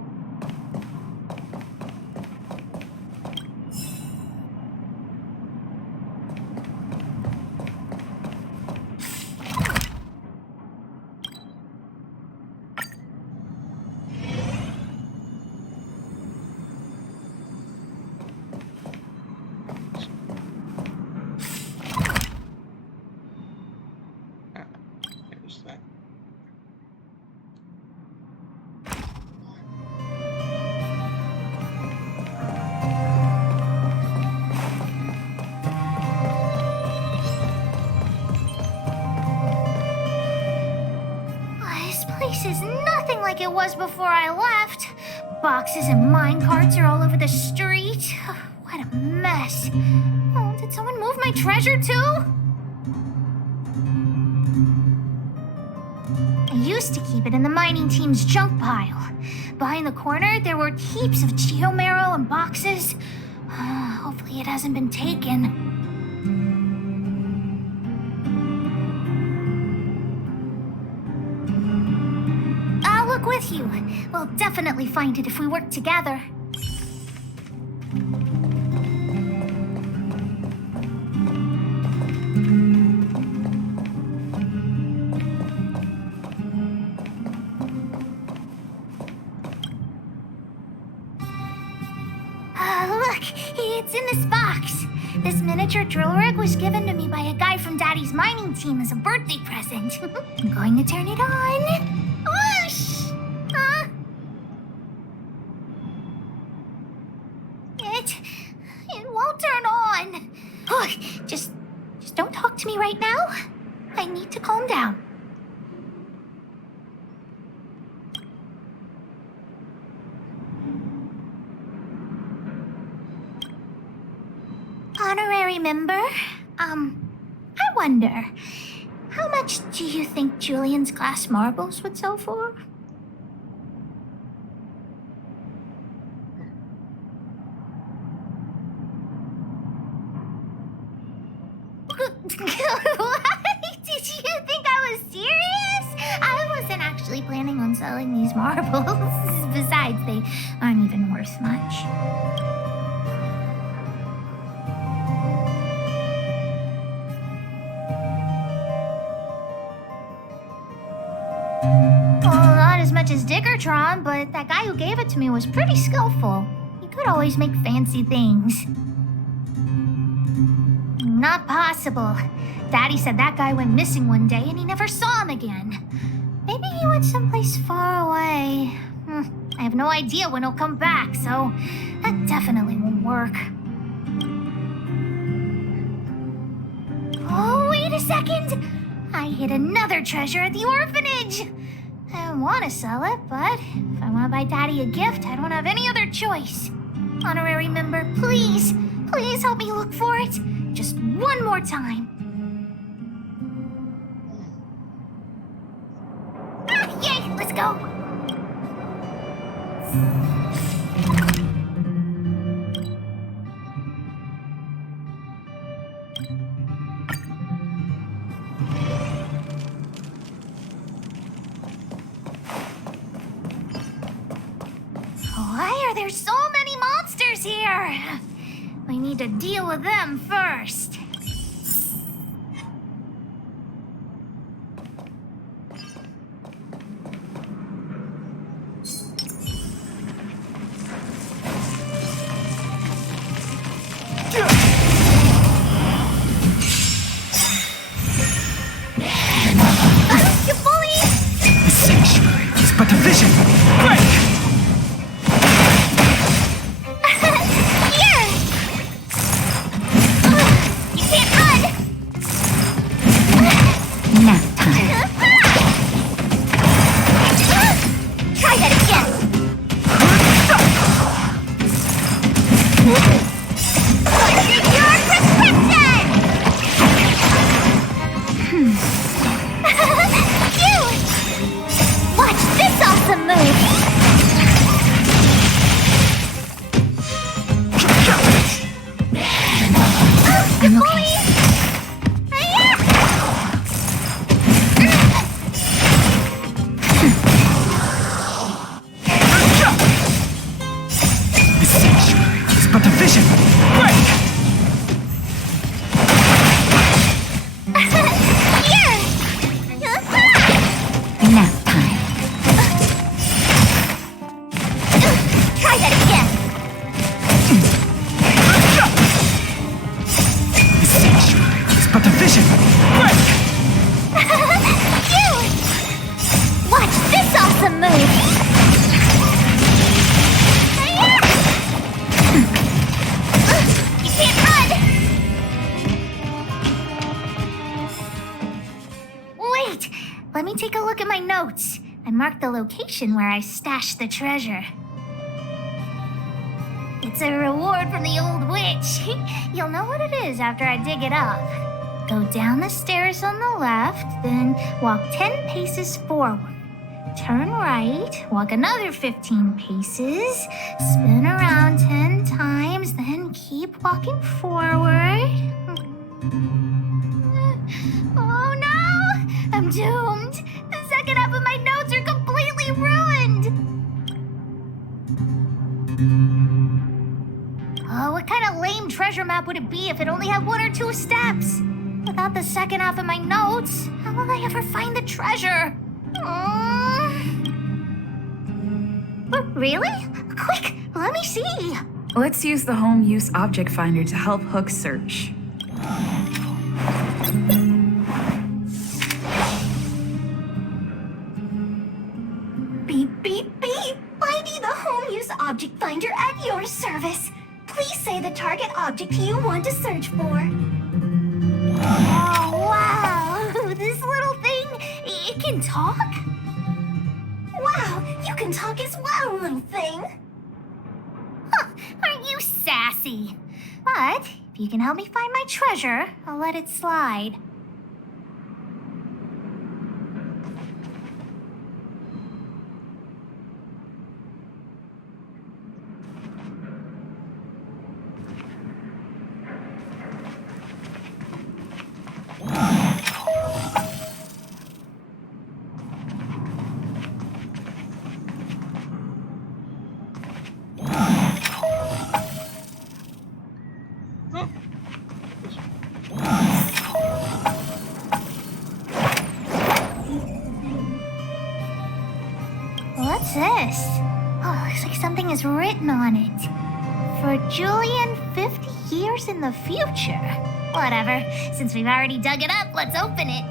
This is nothing like it was before I left. Boxes and minecarts are all over the street. What a mess. Oh, did someone move my treasure too? I used to keep it in the mining team's junk pile. Behind the corner, there were heaps of geomarrow and boxes. Hopefully it hasn't been taken. With you. We'll definitely find it if we work together. Look, it's in this box. This miniature drill rig was given to me by a guy from Daddy's mining team as a birthday present. I'm going to turn it on. Whoosh! It won't turn on. Look, just don't talk to me right now. I need to calm down. Honorary member, I wonder, how much do you think Julian's glass marbles would sell for? What? Did you think I was serious? I wasn't actually planning on selling these marbles. Besides, they aren't even worth much. Well, not as much as Dickertron, but that guy who gave it to me was pretty skillful. He could always make fancy things. Not possible. Daddy said that guy went missing one day and he never saw him again. Maybe he went someplace far away. I have no idea when he'll come back, so that definitely won't work. Oh, wait a second! I hid another treasure at the orphanage! I don't want to sell it, but if I want to buy Daddy a gift, I don't have any other choice. Honorary member, please help me look for it. Just one more time. Yay, let's go. Why are there so many monsters here? We need to deal with them first. You bully! The sanctuary is but a vision. Break! Here! You can't run! Nap time. Try that again! Under your prescription! Cute! Watch this awesome move! I'm okay. The sanctuary is but a vision. Break! Here! Nap time. Try that again! The sanctuary is but a vision. Break! Cute! Watch this awesome move! You can't run! Wait! Let me take a look at my notes. I marked the location where I stashed the treasure. It's a reward from the old witch. You'll know what it is after I dig it up. Go down the stairs on the left, then walk 10 paces forward. Turn right, walk another 15 paces, spin around 10 times, then keep walking forward. Oh no! I'm doomed! The second half of my notes are completely ruined! Oh, what kind of lame treasure map would it be if it only had 1 or 2 steps? Without the second half of my notes, how will I ever find the treasure? Really? Quick, let me see. Let's use the home use object finder to help Hook search. Beep, beep, beep! Finding the home use object finder at your service. Please say the target object you want to search for. Oh, wow. This little thing, it can talk? Wow, you can talk as well, little thing. Huh, aren't you sassy? But if you can help me find my treasure, I'll let it slide. What's this? Oh, looks like something is written on it. For Julian, 50 years in the future. Whatever. Since we've already dug it up, let's open it.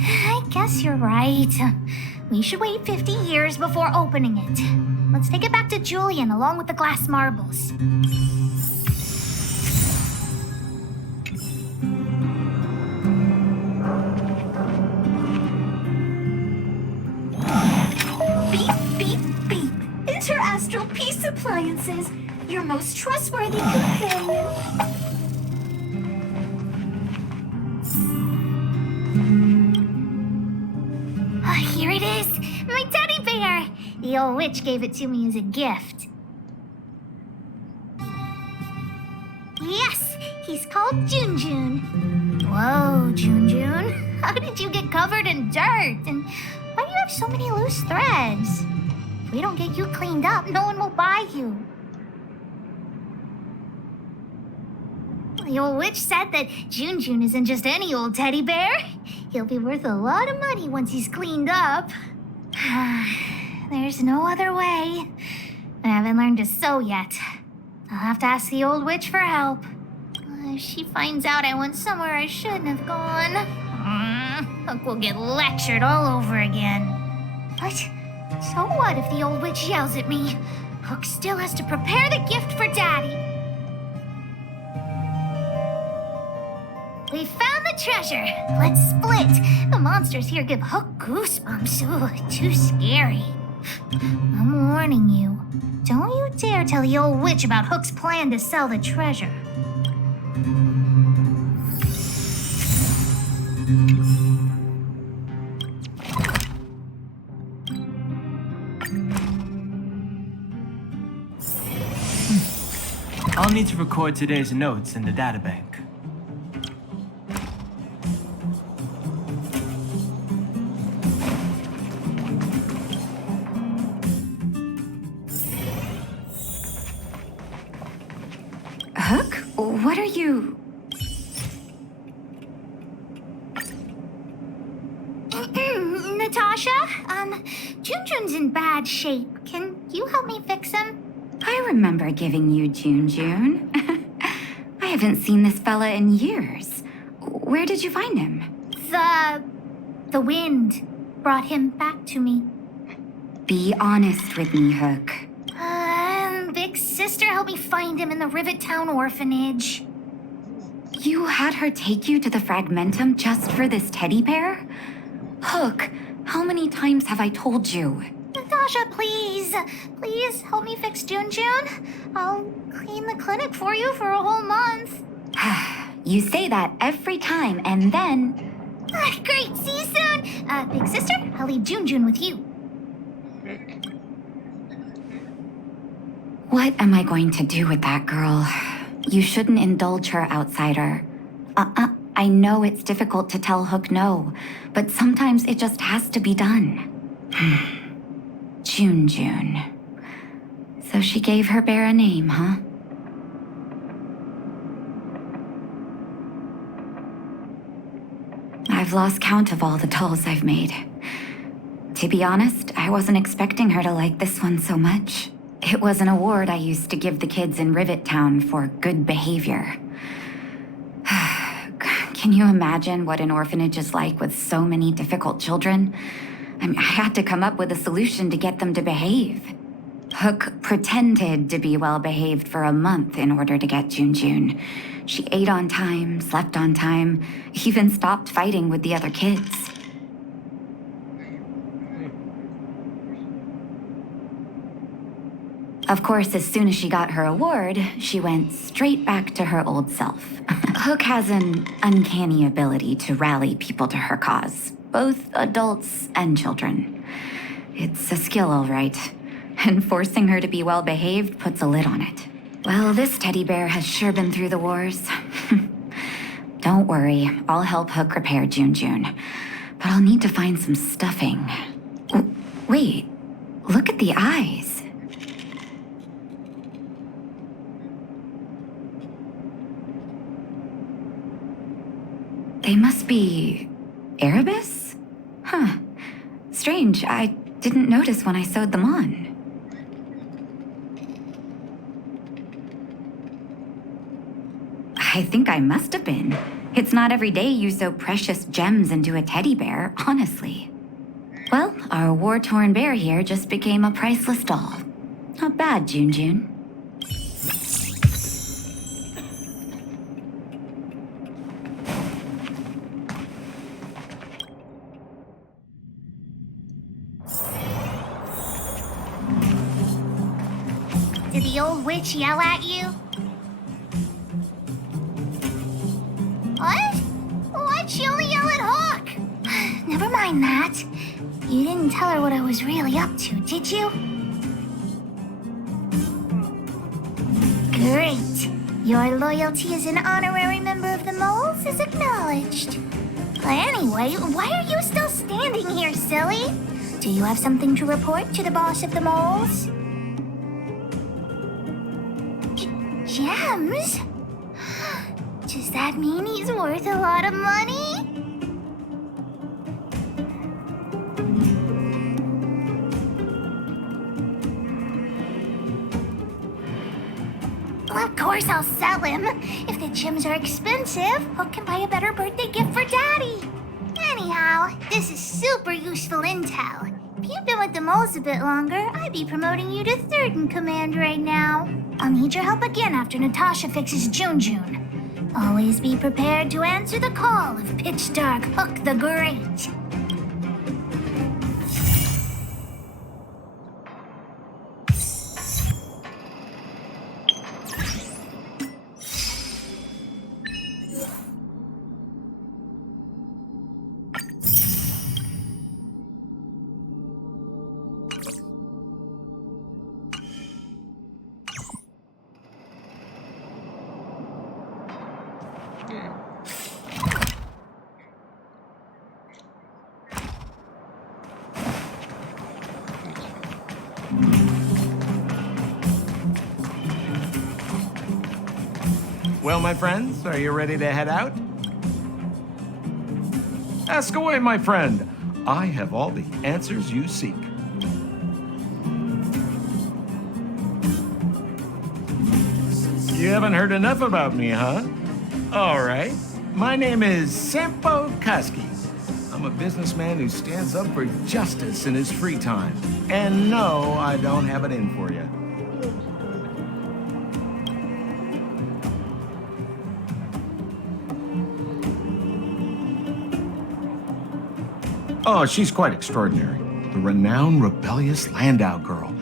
I guess you're right. We should wait 50 years before opening it. Let's take it back to Julian along with the glass marbles. Hook's Appliances, your most trustworthy companion. Here it is, my teddy bear. The old witch gave it to me as a gift. Yes, he's called Junjun. Whoa, Junjun. How did you get covered in dirt? And why do you have so many loose threads? If we don't get you cleaned up, no one will buy you. The old witch said that Junjun isn't just any old teddy bear. He'll be worth a lot of money once he's cleaned up. There's no other way. I haven't learned to sew yet. I'll have to ask the old witch for help. If she finds out I went somewhere I shouldn't have gone, Hook will get lectured all over again. But so what if the old witch yells at me? Hook still has to prepare the gift for Daddy. We found the treasure. Let's split. The monsters here give Hook goosebumps. Ooh, too scary. I'm warning you. Don't you dare tell the old witch about Hook's plan to sell the treasure. I'll need to record today's notes in the databank. Hook, what are you... Natasha, Junjun's in bad shape. Can you help me fix him? I remember giving you Junjun. I haven't seen this fella in years. Where did you find him? The wind brought him back to me. Be honest with me, Hook. Big sister helped me find him in the Rivet Town orphanage. You had her take you to the Fragmentum just for this teddy bear? Hook, how many times have I told you? Natasha, please. Please help me fix Junjun. I'll clean the clinic for you for a whole month. You say that every time, and then... Great, see you soon. Big sister, I'll leave Junjun with you. What am I going to do with that girl? You shouldn't indulge her, outsider. I know it's difficult to tell Hook no, but sometimes it just has to be done. Junjun. So she gave her bear a name, huh? I've lost count of all the dolls I've made. To be honest, I wasn't expecting her to like this one so much. It was an award I used to give the kids in Rivet Town for good behavior. Can you imagine what an orphanage is like with so many difficult children? I had to come up with a solution to get them to behave. Hook pretended to be well-behaved for a month in order to get Junjun. She ate on time, slept on time, even stopped fighting with the other kids. Of course, as soon as she got her award, she went straight back to her old self. Hook has an uncanny ability to rally people to her cause, both adults and children. It's a skill, all right. And forcing her to be well-behaved puts a lid on it. Well, this teddy bear has sure been through the wars. Don't worry, I'll help Hook repair Junjun. But I'll need to find some stuffing. Wait, look at the eyes. They must be... Erebus? Huh. Strange, I didn't notice when I sewed them on. I think I must have been. It's not every day you sew precious gems into a teddy bear, honestly. Well, our war-torn bear here just became a priceless doll. Not bad, Junjun. Did the old witch yell at you? What? Why'd she only yell at Hawk? Never mind that. You didn't tell her what I was really up to, did you? Great. Your loyalty as an honorary member of the Moles is acknowledged. But anyway, why are you still standing here, silly? Do you have something to report to the boss of the Moles? Gems? Does that mean he's worth a lot of money? Well, of course I'll sell him. If the gems are expensive, Hook can buy a better birthday gift for Daddy. Anyhow, this is super useful intel. If you've been with the Moles a bit longer, I'd be promoting you to third in command right now. I'll need your help again after Natasha fixes June. Always be prepared to answer the call of Pitch Dark Hook the Great. Well, my friends, are you ready to head out? Ask away, my friend. I have all the answers you seek. You haven't heard enough about me, huh? All right. My name is Sampo Koski. I'm a businessman who stands up for justice in his free time. And no, I don't have it in for you. Oh, she's quite extraordinary. The renowned rebellious Landau girl.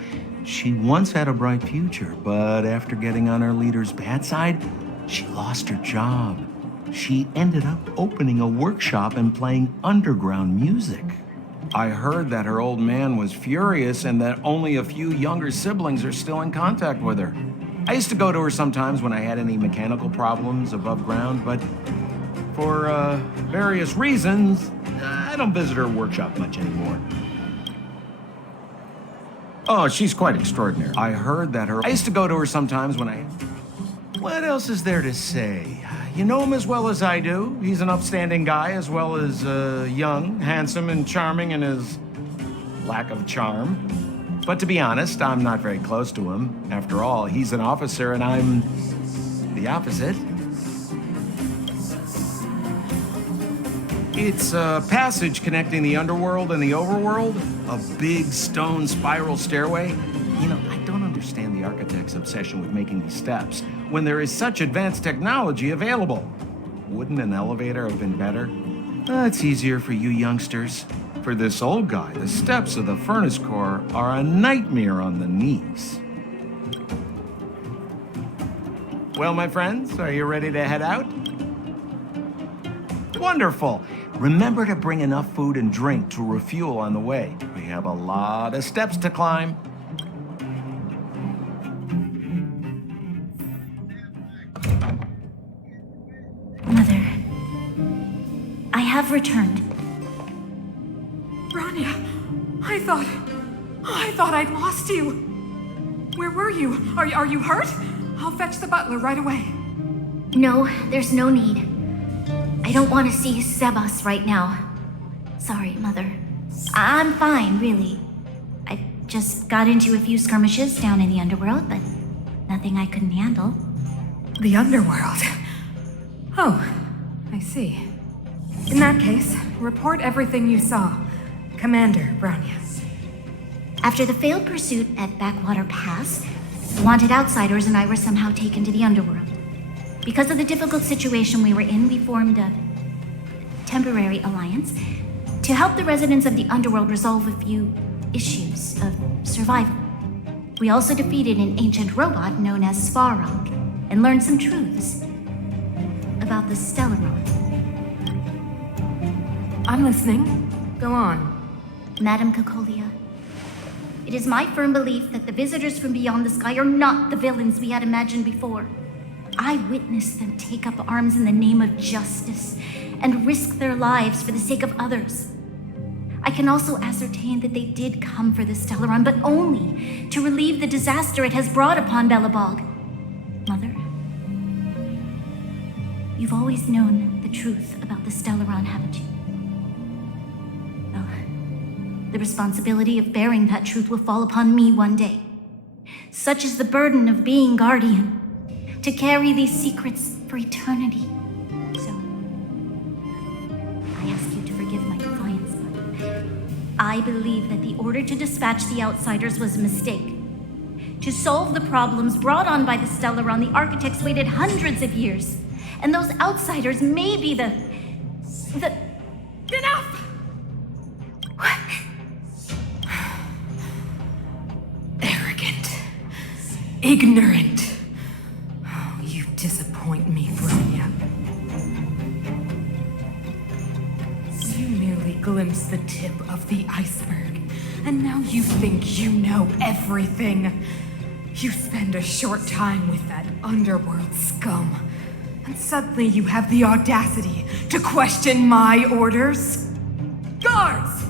She once had a bright future, but after getting on her leader's bad side, she lost her job. She ended up opening a workshop and playing underground music. I heard that her old man was furious and that only a few younger siblings are still in contact with her. I used to go to her sometimes when I had any mechanical problems above ground, but for various reasons, I don't visit her workshop much anymore. Oh, she's quite extraordinary. I heard that I used to go to her sometimes when I... What else is there to say? You know him as well as I do. He's an upstanding guy, as well as young, handsome, and charming in his lack of charm. But to be honest, I'm not very close to him. After all, he's an officer and I'm the opposite. It's a passage connecting the underworld and the overworld, a big stone spiral stairway. You know, I don't understand the architect's obsession with making these steps when there is such advanced technology available. Wouldn't an elevator have been better? It's easier for you youngsters. For this old guy, the steps of the furnace core are a nightmare on the knees. Well, my friends, are you ready to head out? Wonderful. Remember to bring enough food and drink to refuel on the way. We have a lot of steps to climb. Mother, I have returned. Branya, I thought I'd lost you. Where were you? Are you hurt? I'll fetch the butler right away. No, there's no need. I don't want to see Sebas right now. Sorry, Mother. I'm fine, really. I just got into a few skirmishes down in the underworld, but nothing I couldn't handle. The underworld? Oh, I see. In that case, report everything you saw. Commander Branya. After the failed pursuit at Backwater Pass, the wanted outsiders and I were somehow taken to the underworld. Because of the difficult situation we were in, we formed a temporary alliance to help the residents of the underworld resolve a few issues of survival. We also defeated an ancient robot known as Svarog and learned some truths about the Stellaron. I'm listening. Go on. Madam Cocolia, it is my firm belief that the visitors from beyond the sky are not the villains we had imagined before. I witnessed them take up arms in the name of justice and risk their lives for the sake of others. I can also ascertain that they did come for the Stellaron, but only to relieve the disaster it has brought upon Belobog. Mother, you've always known the truth about the Stellaron, haven't you? Well, the responsibility of bearing that truth will fall upon me one day. Such is the burden of being guardian, to carry these secrets for eternity. So, I ask you to forgive my defiance, but I believe that the order to dispatch the outsiders was a mistake. To solve the problems brought on by the Stellaron, the architects waited hundreds of years. And those outsiders may be the... Enough! Arrogant. Ignorant. Oh, you disappoint me, Bronya. You merely glimpsed the tip of the iceberg, and now you think you know everything. You spend a short time with that underworld scum, and suddenly you have the audacity to question my orders? Guards!